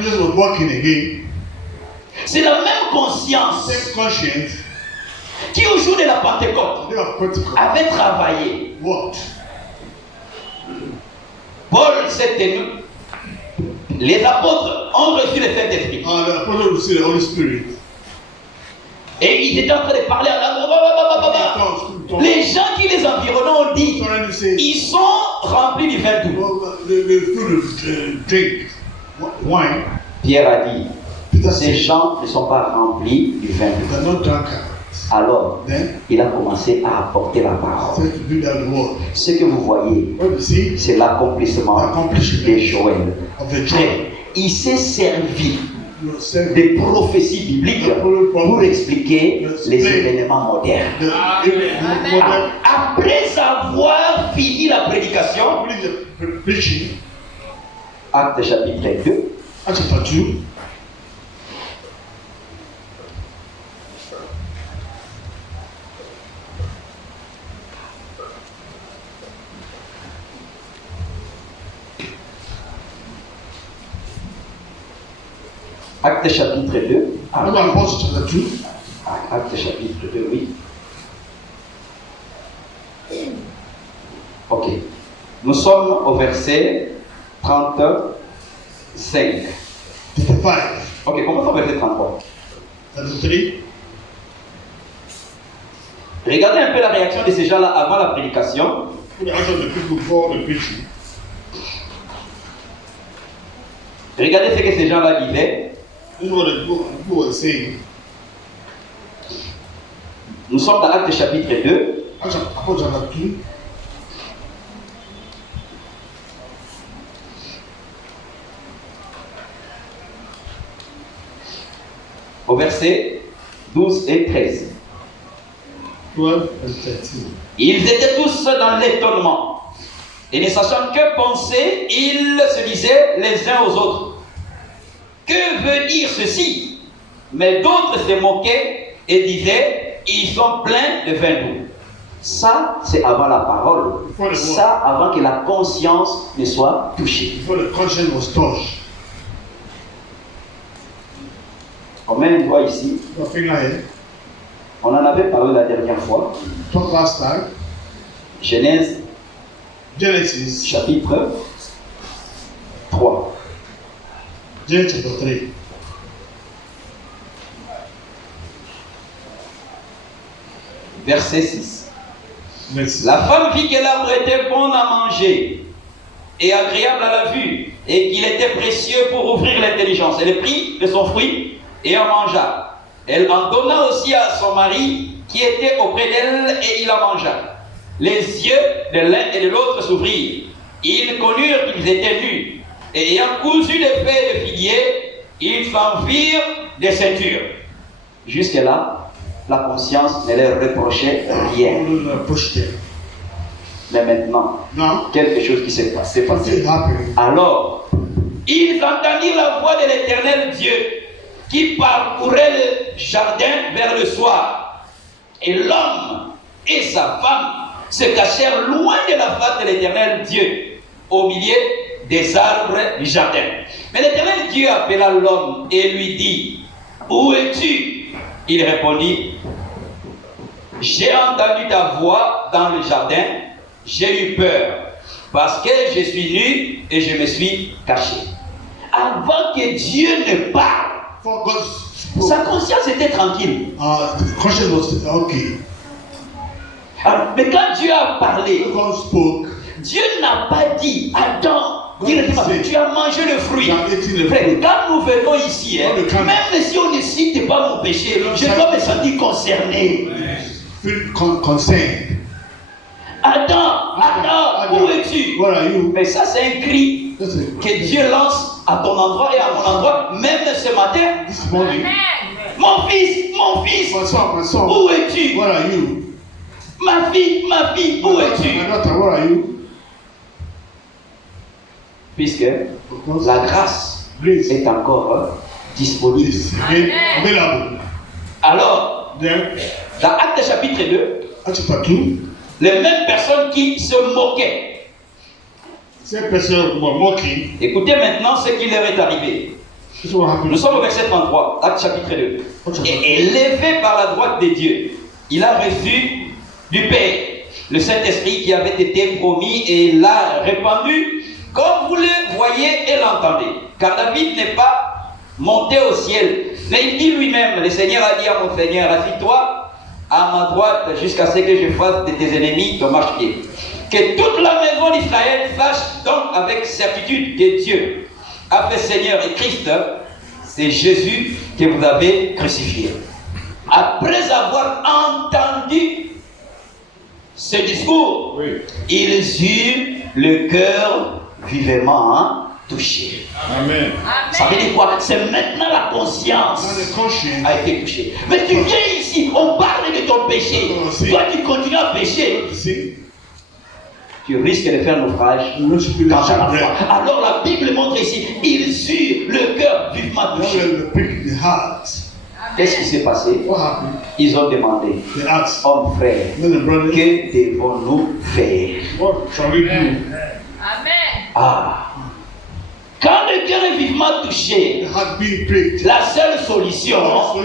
C'est la même conscience qui, au jour de la Pentecôte, avait travaillé. Paul s'est tenu. Les apôtres ont reçu le Saint-Esprit. Et ils étaient en train de parler à la... Les gens qui les environnaient ont dit, ils sont remplis du vin doux. Pierre a dit, ces gens ne sont pas remplis du vin doux. Alors, il a commencé à apporter la parole. Ce que vous voyez, c'est l'accomplissement de Joël. Il s'est servi des prophéties bibliques pour expliquer les événements modernes. Après avoir fini la prédication, Actes chapitre 2, Actes chapitre 2. Actes chapitre 2, oui. Ok. Nous sommes au verset 35. Ok, commençons au verset 33. Regardez un peu la réaction de ces gens-là avant la prédication. Regardez ce que ces gens-là disaient. Nous sommes dans Actes chapitre 2. Au verset 12 et 13. Ils étaient tous dans l'étonnement. Et ne sachant que penser, ils se disaient les uns aux autres, que veut dire ceci? Mais d'autres se moquaient et disaient, ils sont pleins de vin doux. Ça, c'est avant la parole. Ça, avant que la conscience ne soit touchée. On met un doigt ici. On en avait parlé la dernière fois. Talk last time. Genèse, Genesis. chapitre 3. Genesis chapter 3. Verset 6. Next. La femme vit que l'arbre était bon à manger et agréable à la vue et qu'il était précieux pour ouvrir l'intelligence. Elle prit de son fruit et en mangea. Elle en donna aussi à son mari qui était auprès d'elle et il en mangea. Les yeux de l'un et de l'autre s'ouvrirent. Ils connurent qu'ils étaient nus et ayant cousu des feuilles de figuier, ils s'en virent des ceintures. Jusque-là, la conscience ne leur reprochait rien. Mais maintenant, Now, quelque chose qui s'est passé. something happened. Alors, ils entendirent la voix de l'Éternel Dieu qui parcourait le jardin vers le soir. Et l'homme et sa femme se cachèrent loin de la face de l'Éternel Dieu, au milieu des arbres du jardin. Mais l'Éternel Dieu appela l'homme et lui dit, « Où es-tu » Il répondit, « J'ai entendu ta voix dans le jardin, j'ai eu peur, parce que je suis nu et je me suis caché. » Avant que Dieu ne parle, For God sa spoke. conscience était tranquille. The conscience was okay. Alors, mais quand Dieu a parlé, God spoke. Dieu n'a pas dit, Adam, directement, tu as mangé le fruit. You are eating the Frère, fruit. quand nous venons ici, hein, Dans le calme. même si on ne cite pas mon péché, je dois me sentir concerné. Feel concerned. Adam, où es-tu? Where are you? Mais ça, c'est un cri That's it. que Dieu lance à ton endroit et à mon endroit, même ce matin. This morning. Amen. Mon fils, My son. où es-tu? Where are you? Ma fille, où es-tu? My daughter, where are you? Puisque Because la grâce grace est encore disponible. is again available. Alors, Then, dans Actes chapitre 2, Acts chapter 2, les mêmes personnes qui se moquaient. same person were mocking. Écoutez maintenant ce qui leur est arrivé. This is what happened. Nous sommes au verset 33, Actes chapitre 2. Et élevé par la droite de Dieu, il a reçu du Père le Saint-Esprit qui avait été promis et l'a répandu comme vous le voyez et l'entendez. Car David n'est pas monté au ciel, mais il dit lui-même, le Seigneur a dit à mon Seigneur, assis-toi à ma droite jusqu'à ce que je fasse de tes ennemis ton marchepied. Que toute la maison d'Israël sache donc avec certitude que Dieu a fait Seigneur et Christ, c'est Jésus que vous avez crucifié. Après avoir entendu ce discours, Oui. ils eurent le cœur vivement touché. Amen. Ça veut dire quoi? C'est maintenant la conscience Now the conscience. a été touchée. Mais tu viens ici, on parle de ton péché. Toi, tu continues à pécher. See? Tu risques de faire naufrage You will be quant à la shipwrecked. foi. Alors la Bible montre ici, ils eurent le cœur vivement Now touché. will prick the heart. Qu'est-ce qui s'est passé? What happened? Ils ont demandé, They asked, homme frère, men and brothers, que devons-nous faire? what shall we do? Amen. Ah! Quand le cœur est vivement touché, The heart being pricked. la seule solution,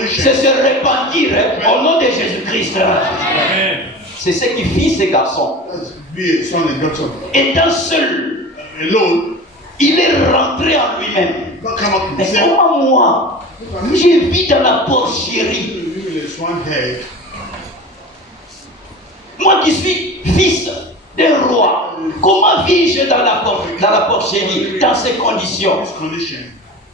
c'est se repentir au nom de Jésus-Christ. Amen. C'est ce qui fit ces garçons. Let's be a son and daughter. Étant seul, Alone, il est rentré en lui-même. not come up Mais himself. comment moi, j'ai vis dans la porcherie. You will a swan head. Moi qui suis fils d'un roi, comment vis-je dans la porcherie, dans ces conditions? This condition.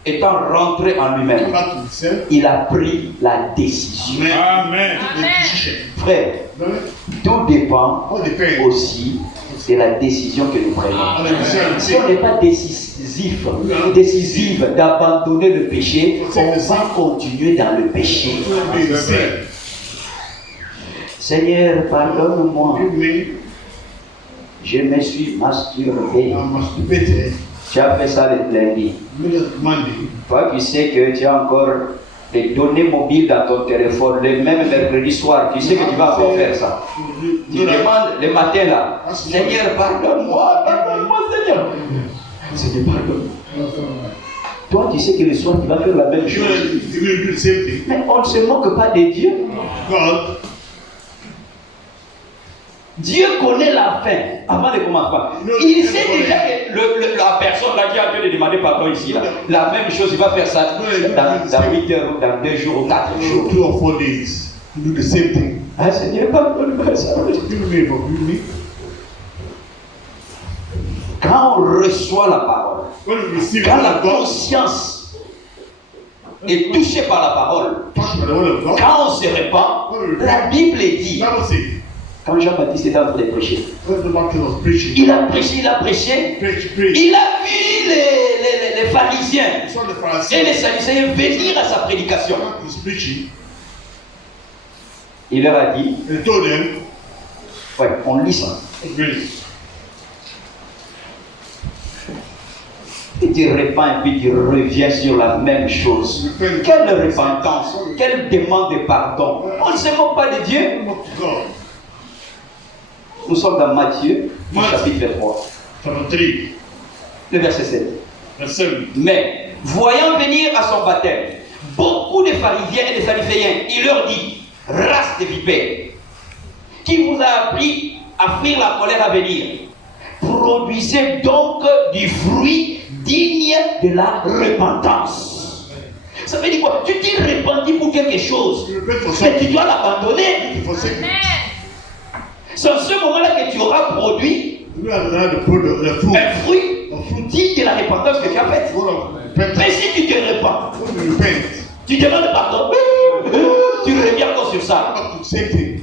Étant rentré en Come lui-même, back to himself. il a pris la décision. Make Amen. the decision. Frère, tout dépend All depends aussi de la décision que nous prenons. on the decision. Si on n'est pas décisif d'abandonner le péché, on va continuer dans le péché. Be the same. Seigneur, pardonne-moi, Give me. je me suis masturbé. I masturbated. Tu as fait ça le lundi. Middle of Monday. Toi, tu sais que tu as encore des données mobiles dans ton téléphone, le même mercredi soir. Tu sais que tu vas encore faire ça. Tu demandes le matin là, Seigneur, pardonne-moi, Seigneur. Seigneur, pardonne. Toi, tu sais que le soir, tu vas faire la même You chose. will do the same thing. Mais on ne se moque pas de Dieu. God, Dieu connaît la fin avant le commencement. Il sait déjà que la personne là qui a dû demander pardon ici, là, la même chose, il va faire ça dans 8 heures, ou dans 2 jours, ou 4 jours. 2 or 4 days, you do the same thing. Ah, Seigneur, pardonne-moi ça. Forgive me, forgive me. Quand on reçoit la parole, When you receive the quand word la of God, conscience est touchée par la parole, touched by the word of God, quand on se répand, la Bible dit, Bible says, quand Jean-Baptiste était en train de prêcher, when the Baptist was preaching, il a prêché, preach. il a vu les pharisiens He saw the et Pharisees, les sadducéens venir à sa prédication. when he was preaching, Il leur a dit, and he told them, ouais, on lit ça. really, Et tu répands et puis tu reviens sur la même chose. Quelle repentance, quelle demande de pardon. On ne se moque pas de Dieu. look to God. Nous sommes dans Matthieu, Matthieu. chapitre 3, Chapter 3, le verset 7. verse 7. Mais, voyant venir à son baptême beaucoup de pharisiens et de sadducéens, il leur dit, race de vipères, qui vous a appris à fuir la colère à venir, produisez donc du fruit digne de la repentance. Ça veut dire quoi? Tu t'es repenti pour quelque chose, You repent for mais tu something, dois l'abandonner. you forsake it. C'est en ce moment-là que tu auras produit You have the product, the fruit, un fruit digne de la repentance que tu as faite. fruit of Mais repentance. si tu te repens, When you repent, tu demandes pardon, tu reviens encore sur ça, come back to the same thing.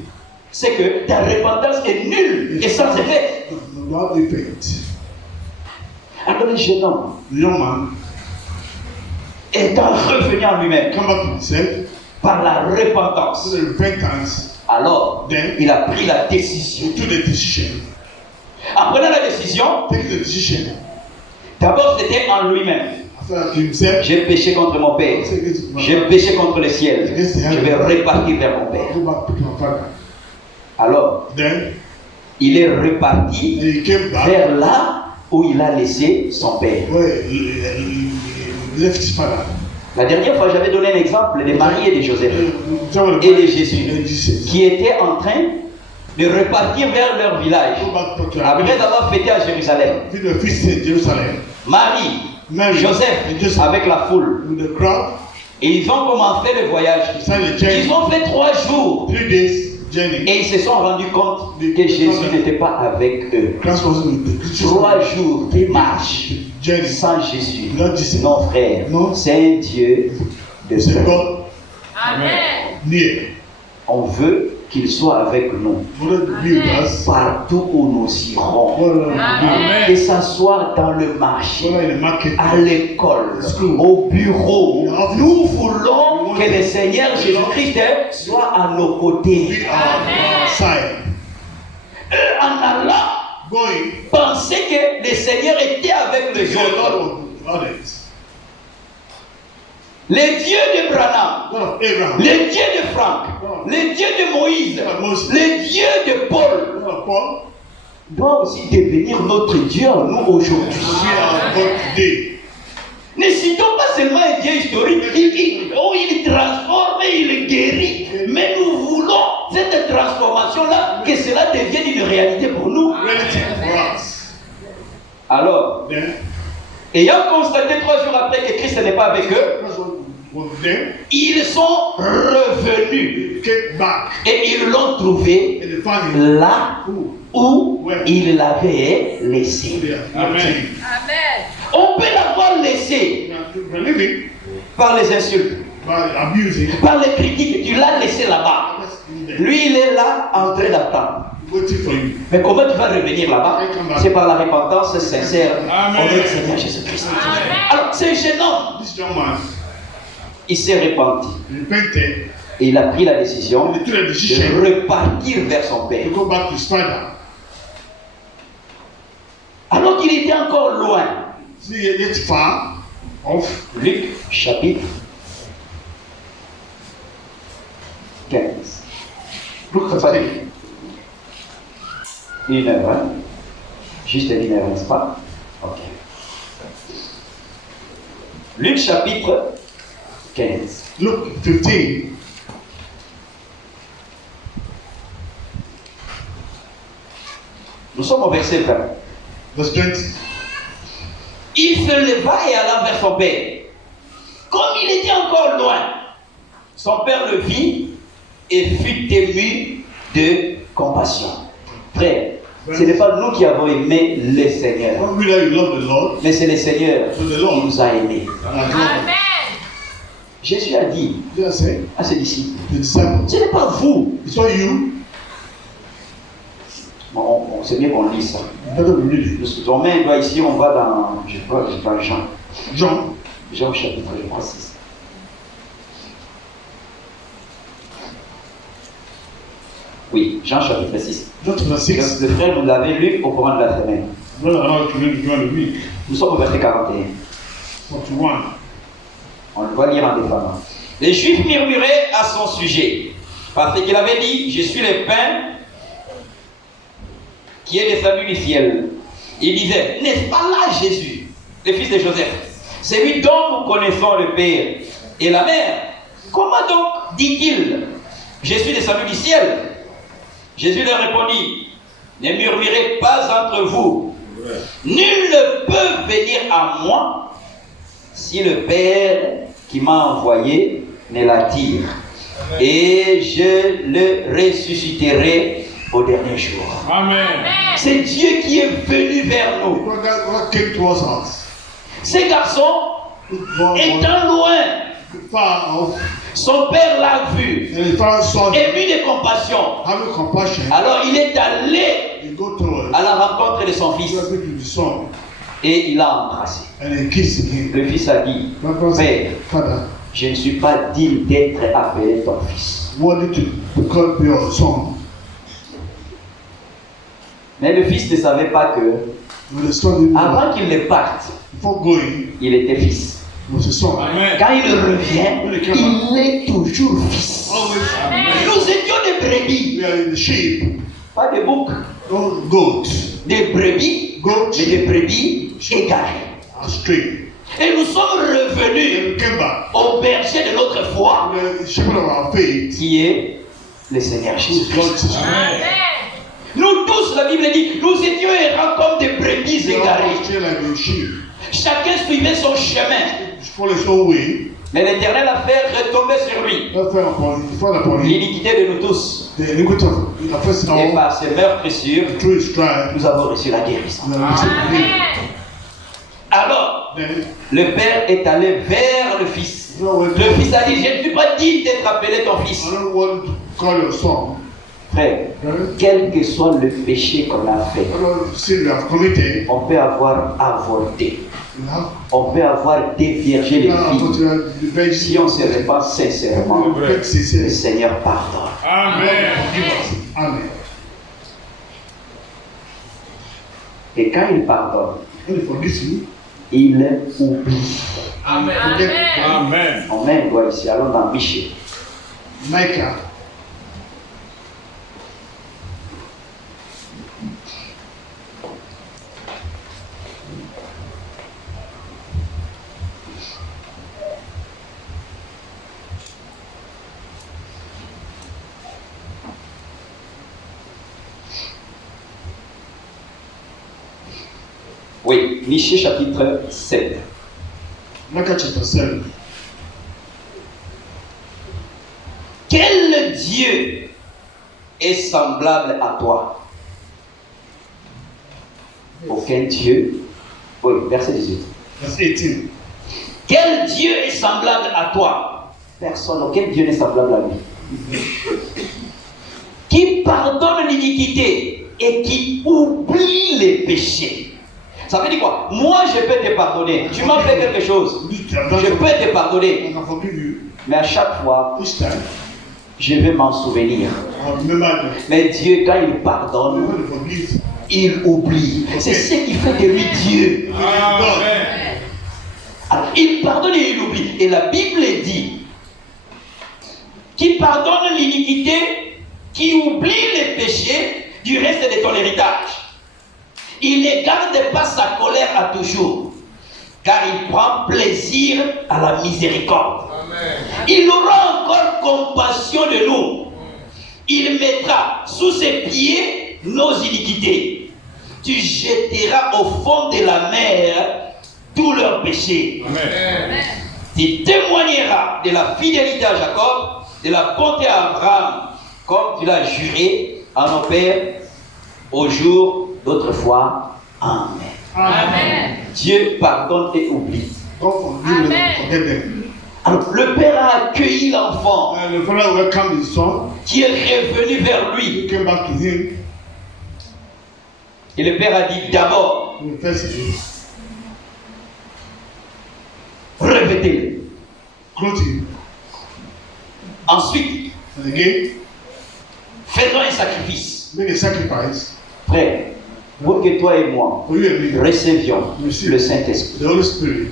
c'est que ta repentance est nulle et sans effet. You have to repent. Alors le jeune homme, The young man étant revenu en lui-même come back to himself, par la to repentance, the repentance, alors then il a pris la décision. he took the decision. En prenant la décision, Take the decision. d'abord c'était en lui-même. After that, to himself, J'ai péché contre mon Père, say against my j'ai father. péché contre le ciel, je vais repartir vers mon Père. Go back to my father. Alors, Then il est reparti he came back vers là où il a laissé son Père. where he left his father. La dernière fois, j'avais donné un exemple de Marie et de Joseph Et et de Jésus qui étaient en train de repartir vers leur village Go back to après avoir fêté à Jérusalem. Did the feast in Jerusalem. Marie, Mary Joseph and Joseph avec la foule. with the crowd. Et ils ont commencé le voyage. They started the Ils journey. ont fait 3 jours 3 days journey. et ils se sont rendus compte que Jésus n'était pas avec eux. Christ was with the Christians. 3 jours de marche Journey. sans Jésus. Without Jesus. Non, frère, Non. c'est un Dieu de C'est paix. God Amen. near. On veut qu'il soit avec nous We want to be with us. partout où nous irons. Amen. Que ça soit dans le marché, Whether in the market, à l'école, au bureau. Nous voulons que le Seigneur Jésus-Christ soit à nos be côtés. our side. En allant Going, penser que le Seigneur était avec to les the autres. Lord of others. Les dieux de Branham, God of Abraham. les dieux de Franck, les dieux de Moïse, God of Moses. les dieux de Paul God of Paul. doivent aussi devenir notre Dieu à nous aujourd'hui. Be our God today. Ne citons pas seulement un Dieu historique, il transforme et il guérit, mais nous voulons cette transformation-là, que cela devienne une réalité pour nous. Reality for us. Alors, Then, ayant constaté 3 jours après que Christ n'est pas avec eux, Christ was them. ils sont revenus He came back. et ils l'ont trouvé And they found him. là où il l'avait laissé. There. Amen. Amen. On peut l'avoir laissé Believe it par les insultes, by abusing. par les critiques, tu l'as laissé là-bas. Lui, il est là en train d'attendre. Waiting for you. Mais comment tu vas revenir là-bas? C'est par la repentance sincère Amen. au nom du Seigneur Jésus-Christ. Alors, ce jeune homme, This young man il s'est repenti repented et il a pris la décision and he took a de decision repartir vers son père. to go back to his father. Alors qu'il était encore loin. See, yet far off. Luc chapitre 15. Look Pas at du it. tout. 1 heure, hein? Juste 1 heure, n'est-ce pas? Ok. Luc chapitre 15. Luke 15. Nous sommes au verset 20. Verse 20. Il se leva et alla vers son père. Comme il était encore loin, son père le vit et fut ému de compassion. Frère, ce n'est pas nous qui avons aimé le Seigneur, Don't be like you love the Lord. mais c'est le Seigneur So the qui Lord. nous a aimés. Amen. Jésus a dit Just say, à ses disciples, the disciples. ce n'est pas vous. It's not you. Bon, c'est mieux qu'on lit ça. You better be reading. Romain doit ici, on va dans, je crois, dans Jean. John. Jean chapitre, je crois, 6. Oui, Jean chapitre 6. John chapter 6. Le frère nous l'avait lu au courant de la semaine. Brother, I want to read during the week. Nous sommes au verset 41. 41. On le va lire en défendant. Les Juifs murmuraient à son sujet, parce qu'il avait dit, je suis le pain qui est descendu du ciel. Il disait, n'est-ce pas là Jésus, le fils de Joseph, celui dont nous connaissons le Père et la Mère? Comment donc dit-il, je suis descendu du ciel? Jésus leur répondit, ne murmurez pas entre vous. Nul ne peut venir à moi si le Père qui m'a envoyé ne l'attire. Et je le ressusciterai au dernier jour. Amen. C'est Dieu qui est venu vers nous. What came towards us? Ces garçons, étant loin, Far off. son père l'a vu, And the father saw him. ému de compassion. Having compassion. Alors il est allé He go towards. à la rencontre de son fils He went to the son. et il l'a embrassé. And he kissed him. Le fils a dit, Père, Father, je ne suis pas digne d'être appelé ton fils. wanted to become your son. Mais le fils ne savait pas que, When the son didn't know, avant qu'il ne parte, before going, il était fils. he was a son. Amen. Quand il revient, il est toujours fils. Always, Nous étions des brebis, we are in the sheep, pas des boucs, not goats. des brebis, Goats mais des brebis égarées. are straight. Et nous sommes revenus And we came back. au berger de notre foi, The shepherd of our faith, qui est le Seigneur who is God Jésus-Christ. Jesus. Amen. Nous tous, la Bible dit, nous étions errants comme des brebis We are all égarées. straight like a sheep. Chacun suivait son chemin. Follow his own way. Mais l'Éternel a fait retomber sur lui That fell upon him. Fall upon him. l'iniquité de nous tous. The iniquity of the first Et hour, par ses meurtrissures, through his stripes, nous avons reçu la guérison. we have received healing. Amen. Alors, Then, le Père est allé vers le Fils. you know, when Le Fils a dit, je ne suis pas digne d'être appelé ton Fils. I don't want to call your son. Frère, Right? quel que soit le péché qu'on a fait, I don't sin we have committed. on peut avoir avorté, You have on peut avoir déviergé les now filles. the very Si on se répand sincèrement, le Seigneur pardonne. Amen. Forgive us. Amen. Et quand il pardonne, When he forgives you, il oublie. Amen. Amen. Amen. On met un doigt ici, allons dans Michée. Micah. Oui, Michée chapitre 7. Micah chapter 7. Quel Dieu est semblable à toi? Aucun Dieu. Oui, verset 18. Verse 18. Quel Dieu est semblable à toi? Personne. Aucun Dieu n'est semblable à lui. Qui pardonne l'iniquité et qui oublie les péchés. Ça veut dire quoi? Moi, je peux te pardonner. Tu m'as fait quelque chose. Je peux te pardonner. I can forgive you. Mais à chaque fois, Each time, je vais m'en souvenir. I remember Mais Dieu, quand il that pardonne, when he forgives, il oublie. C'est ce qui fait de lui Dieu. Amen. Alors, il pardonne et il oublie. Et la Bible dit qu'il pardonne l'iniquité, qui oublie les péchés du reste de ton héritage. Il ne garde pas sa colère à toujours. car il prend plaisir à la miséricorde. Il aura encore compassion de nous. Il mettra sous ses pieds nos iniquités. Tu jetteras au fond de la mer tous leurs péchés. Amen. Tu témoigneras de la fidélité à Jacob, de la bonté à Abraham, comme tu l'as juré à nos pères au jour d'autrefois. Amen. Amen. Dieu pardonne et oublie. God forgive them and forget them. Alors, le père a accueilli l'enfant And the father welcomed his son. qui est revenu vers He lui. came back to him. Et le père a dit d'abord, The first is revêtez-le. clothe him. Ensuite, And again, faisons un sacrifice. make a sacrifice Frère, pour que toi et moi for you and me. recevions le Saint-Esprit, The Holy Spirit.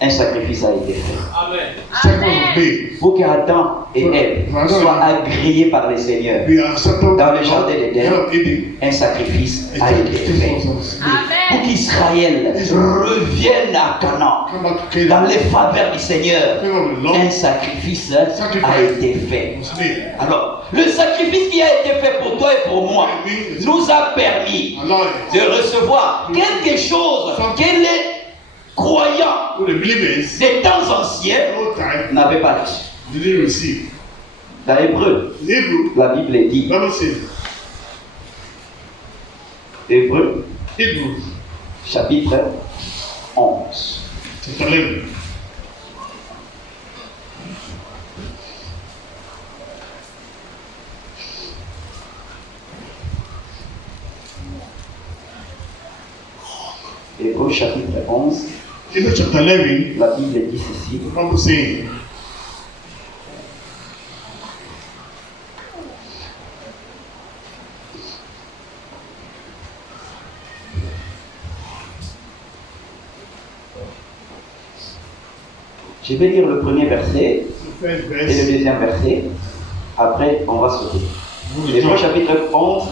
un sacrifice a été fait. Amen. Sacrifice of day. Pour qu'Adam et Ève soient agréés par le Seigneur, We are accepted dans le jardin d'Éden, of Eden. un sacrifice A a été sacrifice fait. for us. Pour Amen. qu'Israël revienne à Canaan, Come back to dans Canaan. les faveurs du Seigneur, Favor of the Lord un sacrifice a été fait. was made. Alors, le sacrifice qui a été fait pour toi et pour moi nous a permis Allow de it. recevoir quelque chose que les croyants For the believers, des temps anciens no time n'avaient pas reçu. didn't receive. Dans Hébreu, In Hebrew, la Bible dit, Bible says, Hébreu, Hebrew chapitre 11. chapter 11. Hébreu, chapitre 11, Hebrew chapter 11, la Bible dit ceci. the Bible saying, Je vais lire le premier verset the first et le verse. deuxième verset. Après, on va sauter. Hébreu, chapitre 11.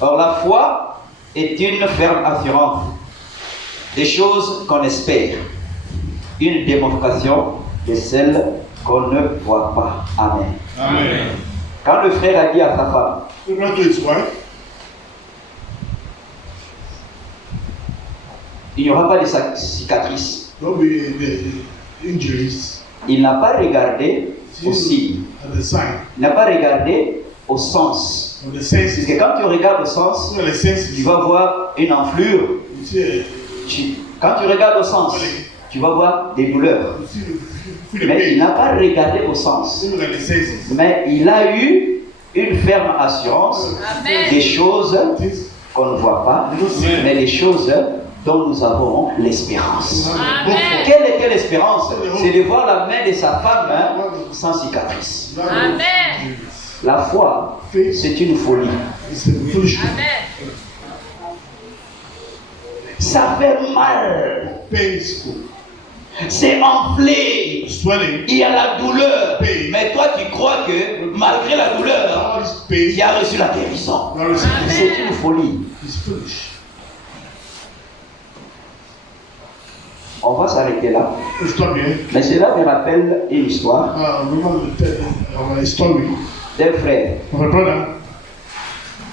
Or, la foi est une ferme assurance des choses qu'on espère, une démonstration de celles qu'on ne voit pas. Amen. Amen. Quand le frère a dit à sa femme, Abraham to his wife, il n'y aura pas de cicatrices, don't be the injuries, il n'a pas regardé au signe, at the sign, il n'a pas regardé au sens. of the Parce senses. que quand tu regardes au sens, Look at the senses. tu vas voir une enflure. You see, Quand tu regardes au sens, tu vas voir des douleurs. you feel the Mais il pain. n'a pas regardé au sens. Look at the senses. Mais il a eu une ferme assurance Amen. des choses Things qu'on ne voit pas, mais des choses dont nous avons l'espérance. Amen. Quelle était l'espérance? C'est de voir la main de sa femme sans cicatrice. Amen. La foi, c'est une folie. It's a foolishness. Amen. Ça fait mal. Painful. C'est enflé. Swelling. Il y a la douleur. Mais toi, tu crois que malgré la douleur, All this pain. il a reçu la guérison. Now receive it. C'est une folie. It's foolish. On va s'arrêter là. Let's stop here. Mais cela me rappelle une histoire Remember our story d'un frère, of a brother,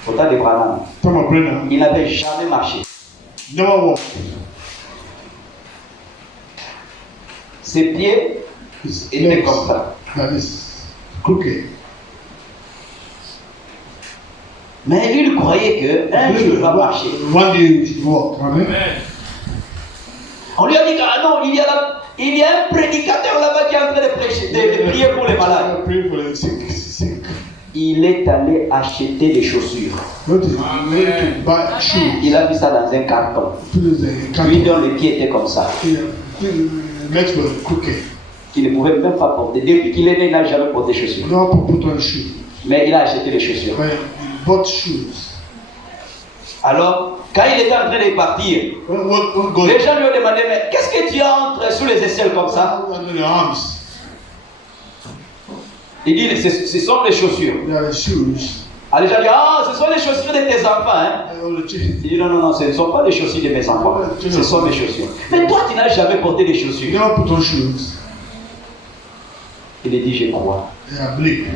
au temps de Branham. Tom of Brennan, Il n'avait jamais marché. never walked. Ses pieds His étaient legs comme ça. that is crooked. Mais il croyait qu'un jour il va marcher. One day we should walk. Amen. On lui a dit que ah non, il y a un prédicateur là-bas qui est en train de prêcher, de prier pour les malades. Pray for the sick. Il est allé acheter des chaussures. Go to buy shoes. Il a mis ça dans un carton. Put the Lui carton. dont les pieds étaient comme ça, Legs were crooked. qu'il ne pouvait même pas porter. Depuis qu'il est né, il n'a jamais porté chaussures. No put on shoes. Mais il a acheté des chaussures. But he bought shoes. Alors, quand il était en train de partir, What goes les gens lui ont demandé, mais qu'est-ce que tu as entre sous les aisselles comme ça? under the arms? Il dit, ce sont les chaussures. There are shoes. a déjà dit, ah, ce sont les chaussures de tes enfants. Hein? Il dit, non, non, non, ce ne sont pas les chaussures de mes enfants. Ce sont mes chaussures. Mais toi, tu n'as jamais porté des You chaussures. never put on shoes. Il dit, je crois I believe.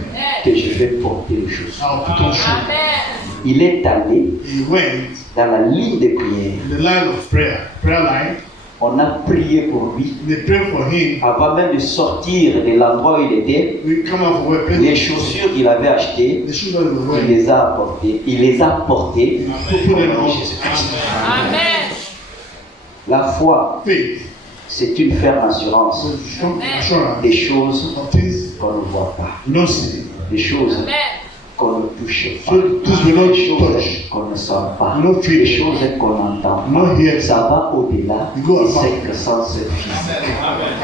que je vais porter les chaussures. I'll put on shoes. Amen. Il est allé He went dans la ligne de prière. in the line of prayer line. On a prié pour lui. They prayed for him. Avant même de sortir de l'endroit où il était, We come out from where les chaussures qu'il avait achetées, the shoes that we were il wearing. les a apportées. Il les a portées Put au them nom de on. Jésus-Christ. Amen. La foi, Faith. c'est une ferme assurance So strong assurance des choses of things qu'on ne voit pas, we don't see. des choses Amen. qu'on ne touche pas, So things we des don't choses touch. qu'on ne sent pas, We don't feel. des choses qu'on n'entend We don't pas. hear. Ça va au-delà You go des above. cinq sens physiques.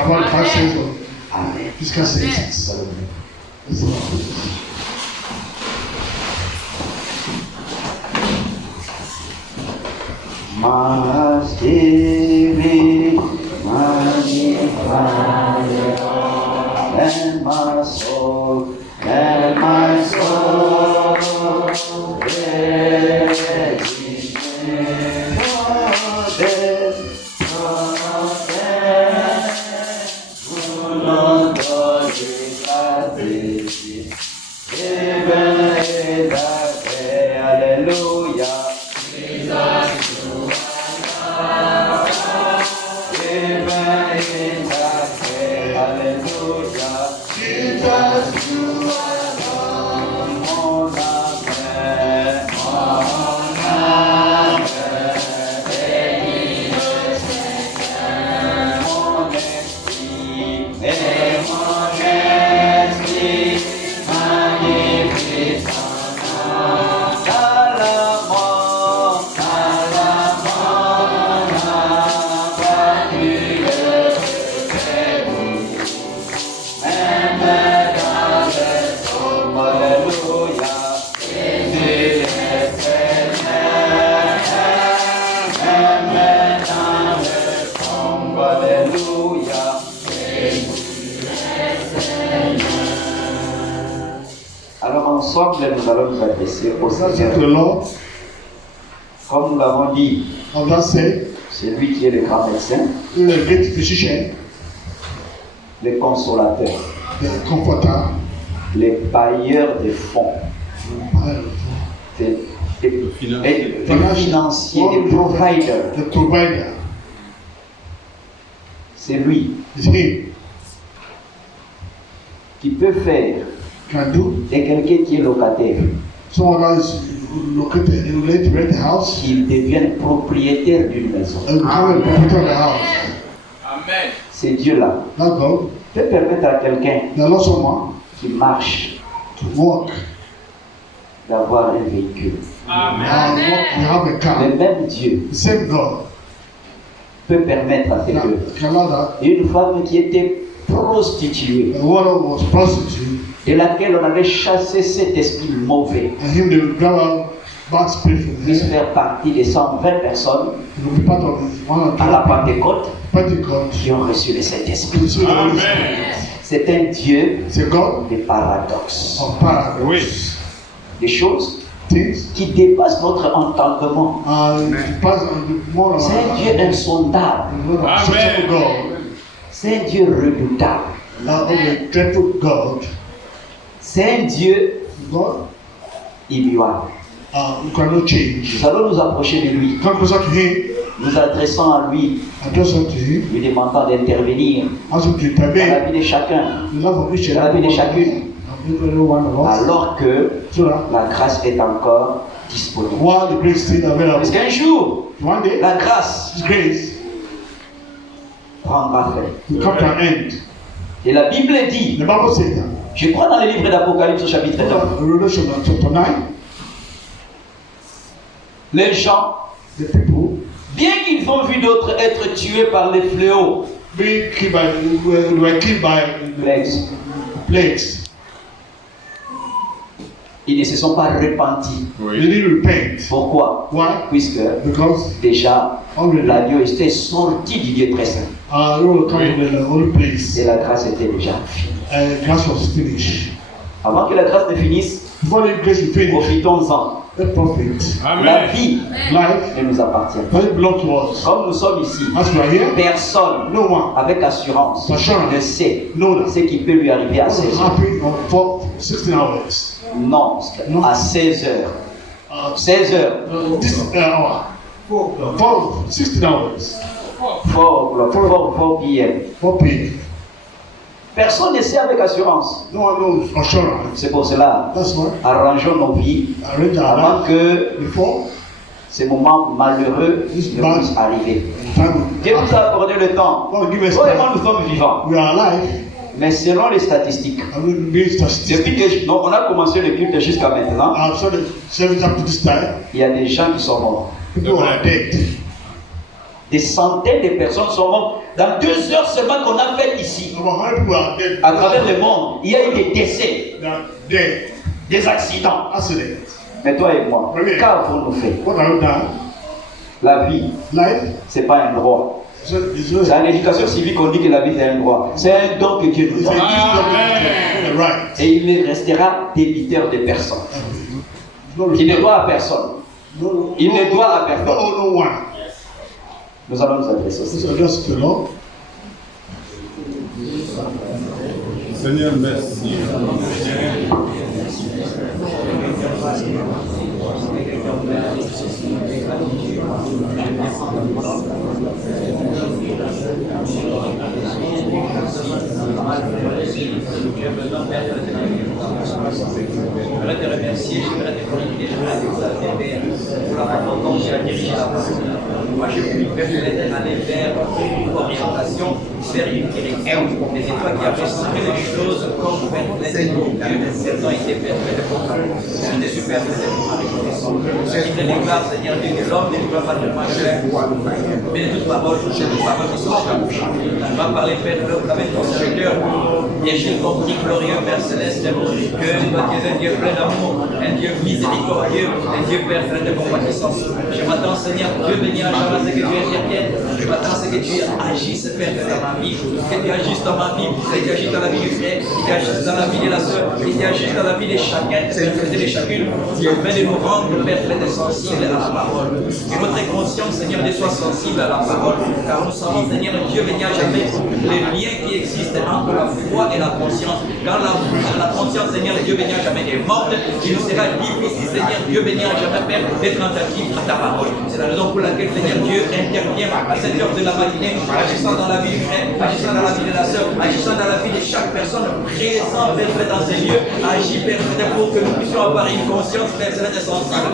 About 5 senses of Amen. physical senses. That's all. My spirit magnifies and my soul praise His name. Hallelujah. Alors ensemble, nous allons nous adresser au That's Seigneur. to the Lord. Comme nous l'avons dit, Of that said, c'est lui qui est le grand médecin, he is a great physician, le consolateur, the comforter, le bailleur de fonds, le financier, le provider. the provider. C'est lui It's him. qui peut faire Can do. de quelqu'un qui est locataire Someone else located in late rent the house qu'il devienne propriétaire d'une maison. and become a proprietor of the house. Amen. C'est Dieu-là That God, peut permettre à quelqu'un the Lord someone qui marche to walk d'avoir un véhicule. Amen. and walk and have a car. Le même Dieu The same God peut permettre à quelqu'un, can allow that une femme qui était prostituée, the woman was prostitute de laquelle on avait chassé cet esprit mauvais, and him they would grab out bad spirit from puisse him. faire partie des 120 personnes He will be part of one or à la two Pentecôte Pentecost. qui ont reçu le Saint-Esprit. To see the Holy Spirit. Amen. C'est un Dieu It's a God des paradoxes, of paradox. Oui. des choses Things qui dépassent notre entendement. and it pass on the more of C'est un Dieu insondable, unsearchable God. c'est un Dieu redoutable, Of a dreadful God. c'est un Dieu God immuable. you cannot change. Nous allons nous approcher de lui, Come closer to him, nous adressons à lui, address unto him, lui demandant d'intervenir ask him to dans la intervene vie de chacun, the love of each and dans la every vie de one chacune, of every one of us, alors que so that la grâce est encore disponible. while the grace is still available, Parce qu'un jour, one day la grâce His grace prendra fin. will come to an end. Et la Bible dit, The Bible says that. je crois dans le livre d'Apocalypse au chapitre 9, Revelation chapter 9, les gens, the people bien qu'ils ont vu d'autres être tués par les fléaux, being killed by were killed by plagues, plagues. ils ne se sont pas repentis. They Oui. didn't repent. Pourquoi? Why? Puisque Because déjà already l'agneau était sorti du Dieu très saint they will come to the holy place et la grâce était déjà finie. and grass was finished. Avant que la grâce ne finisse, Before the grace will finish, Profitons-en. let profit. La Amen. vie Life ne nous appartient pas. doesn't belong to us. Comme nous sommes ici, As we are here, personne no one avec assurance Assurance. ne sait know that ce qui peut lui arriver à what 16 will heures. happen for 16 hours. Non, Non. à 16 heures. Uh, 16 heures. this hour. For 16 hours. 4 p.m. 4 p.m. Personne ne sait avec assurance. No one knows assurance. C'est pour cela, That's why arrangeons nos vies arrange our avant life que before ces moments malheureux ne puissent arriver. time. Dieu nous a accordé le temps. God give us Toi et moi, time. nous sommes vivants. We are alive. Mais selon les statistiques, And we be statistics. depuis que donc, on a commencé le culte jusqu'à maintenant, So the service up to this time, il y a des gens qui sont morts. people are dead. Des centaines de personnes sont mortes. Dans 2 heures seulement qu'on a fait ici, About 100 people are dead. à travers le monde, il y a eu des décès, They are dead. des accidents. Accident. Mais toi et moi, Oui. qu'avons-nous fait? What have we done? La vie, Life. c'est pas un droit. So it's C'est en éducation civique qu'on dit que la vie c'est un droit. C'est un don que Dieu nous It's a donne. gift of right. Et il ne restera débiteur de personne. Il ne doit à personne. Il ne doit à personne. No one. Nous allons nous adresser This aussi. is just the Lord. Seigneur, merci. J'aimerais te remercier, j'aimerais te profiter, j'aimerais t'exalter, Père, pour la façon dont tu as dirigé la parole. Moi, je prie, Père, que aller vers une orientation, vers une direction. Mais c'est toi qui as fait les choses comme Père, elles ont été perfaites pour toi. C'était super, c'était pour ma reconnaissance. Je déclare, Seigneur Dieu, que l'homme ne doit pas dire cher, mais de toute parole qui sont changées. Tu vas parler, Père, avec ton serviteur. Et j'ai compris, glorieux Père Céleste, que toi tu es un Dieu plein d'amour, un Dieu miséricordieux, un Dieu Père plein de compatissance. Je m'attends, Seigneur, Dieu béni à jamais ce que tu interviennes. Je m'attends à ce que tu agisses, Père, dans ma vie, que tu agisses dans ma vie, que tu agisses dans la vie du frère, que tu agisses dans la vie de la soeur, que tu agisses dans la vie de chacun, de chacune, afin de nous rendre, Père, plein de sensibles à la parole. Que notre conscience, Seigneur, soit sensible à la parole, car nous savons, Seigneur, Dieu béni à jamais, les liens qui existent entre la foi et la conscience. Quand la conscience, Seigneur, Dieu béni à jamais est morte, il nous sera difficile, Seigneur, Dieu béni à jamais, Père, d'être attentif à ta parole. C'est la raison pour laquelle, Seigneur, Dieu intervient à cette heure de la matinée, agissant dans la vie du frère, agissant dans la vie de la sœur, agissant dans la vie de chaque personne présente, Père, dans ces lieux. Agis, Père, pour que nous puissions avoir une conscience, Père, sensible,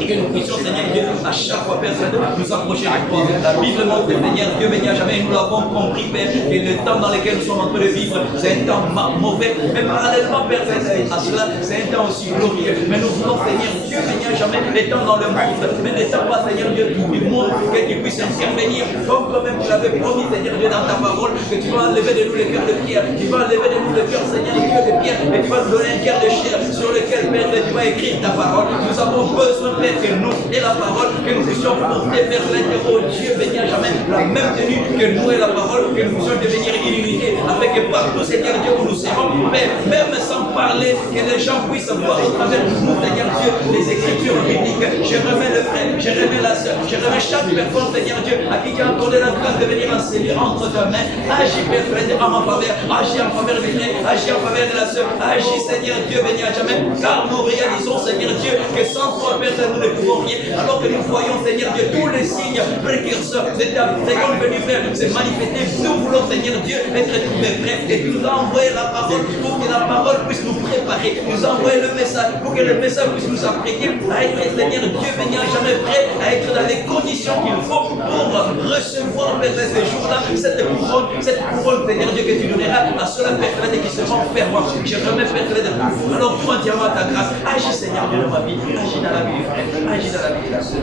et que nous puissions, Seigneur Dieu, à chaque fois, Père, nous approcher de toi. La Bible montre, Seigneur, Dieu béni à jamais, nous l'avons compris, Père, que le temps dans lequel nous sommes en train de vivre, c'est un temps mauvais, mais parallèlement, Père, à cela, c'est un temps aussi glorieux. Mais nous voulons, Seigneur Dieu béni à jamais, les temps dans le monde, mais ne temps pas, Seigneur Dieu, du monde, que tu puisses intervenir, comme toi-même tu l'avais promis, Seigneur Dieu, dans ta parole, que tu vas enlever de nous le cœur de pierre, tu vas enlever de nous le cœur, Seigneur, le cœur de pierre, et tu vas nous donner un cœur de chair sur lequel, Père, tu vas écrire ta parole. Nous avons besoin, Père, que nous et la parole, que nous puissions porter vers l'intérieur, oh Dieu béni à jamais, la même tenue que nous et la parole, que nous puissions devenir une unité, afin que partout, Seigneur Dieu, où nous serons, Père, même sans parler, que les gens puissent voir au travers de nous, Seigneur Dieu, les écritures bibliques. Je remets le frère, je remets la soeur, je remets chaque personne, Seigneur Dieu, à qui tu as accordé la grâce de venir enseigner entre tes mains. Agis, Père, frère, en ma faveur, agis en faveur du frère, agis en faveur de la soeur, agis, Seigneur Dieu, béni à jamais, car nous réalisons, Seigneur Dieu, que sans toi, Père, nous ne pouvons rien, alors que nous voyons, Seigneur Dieu, tous les signes précurseurs de ta seconde venue, Père, se manifester. Nous voulons, Seigneur Dieu, être trouvés prêts, et tu nous as envoyé la parole pour que la parole puisse nous préparer, nous envoyer le message, pour que le message puisse nous apprêter à être, Seigneur Dieu, béni à jamais prêt, à être dans les conditions qu'il faut pour recevoir, Père, ces jours-là, cette couronne, Seigneur Dieu, que tu donneras à ceux-là, Père, qui seront fervents. Je remets, Père, de tout. Alors, tout entièrement à ta grâce, agis, Seigneur Dieu, dans ma vie, agis dans la vie du frère, agis dans la vie de la sœur.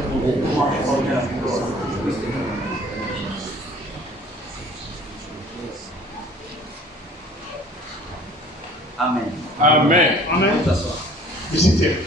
Amen. Amen. Amen. S'asseoir. Be seated.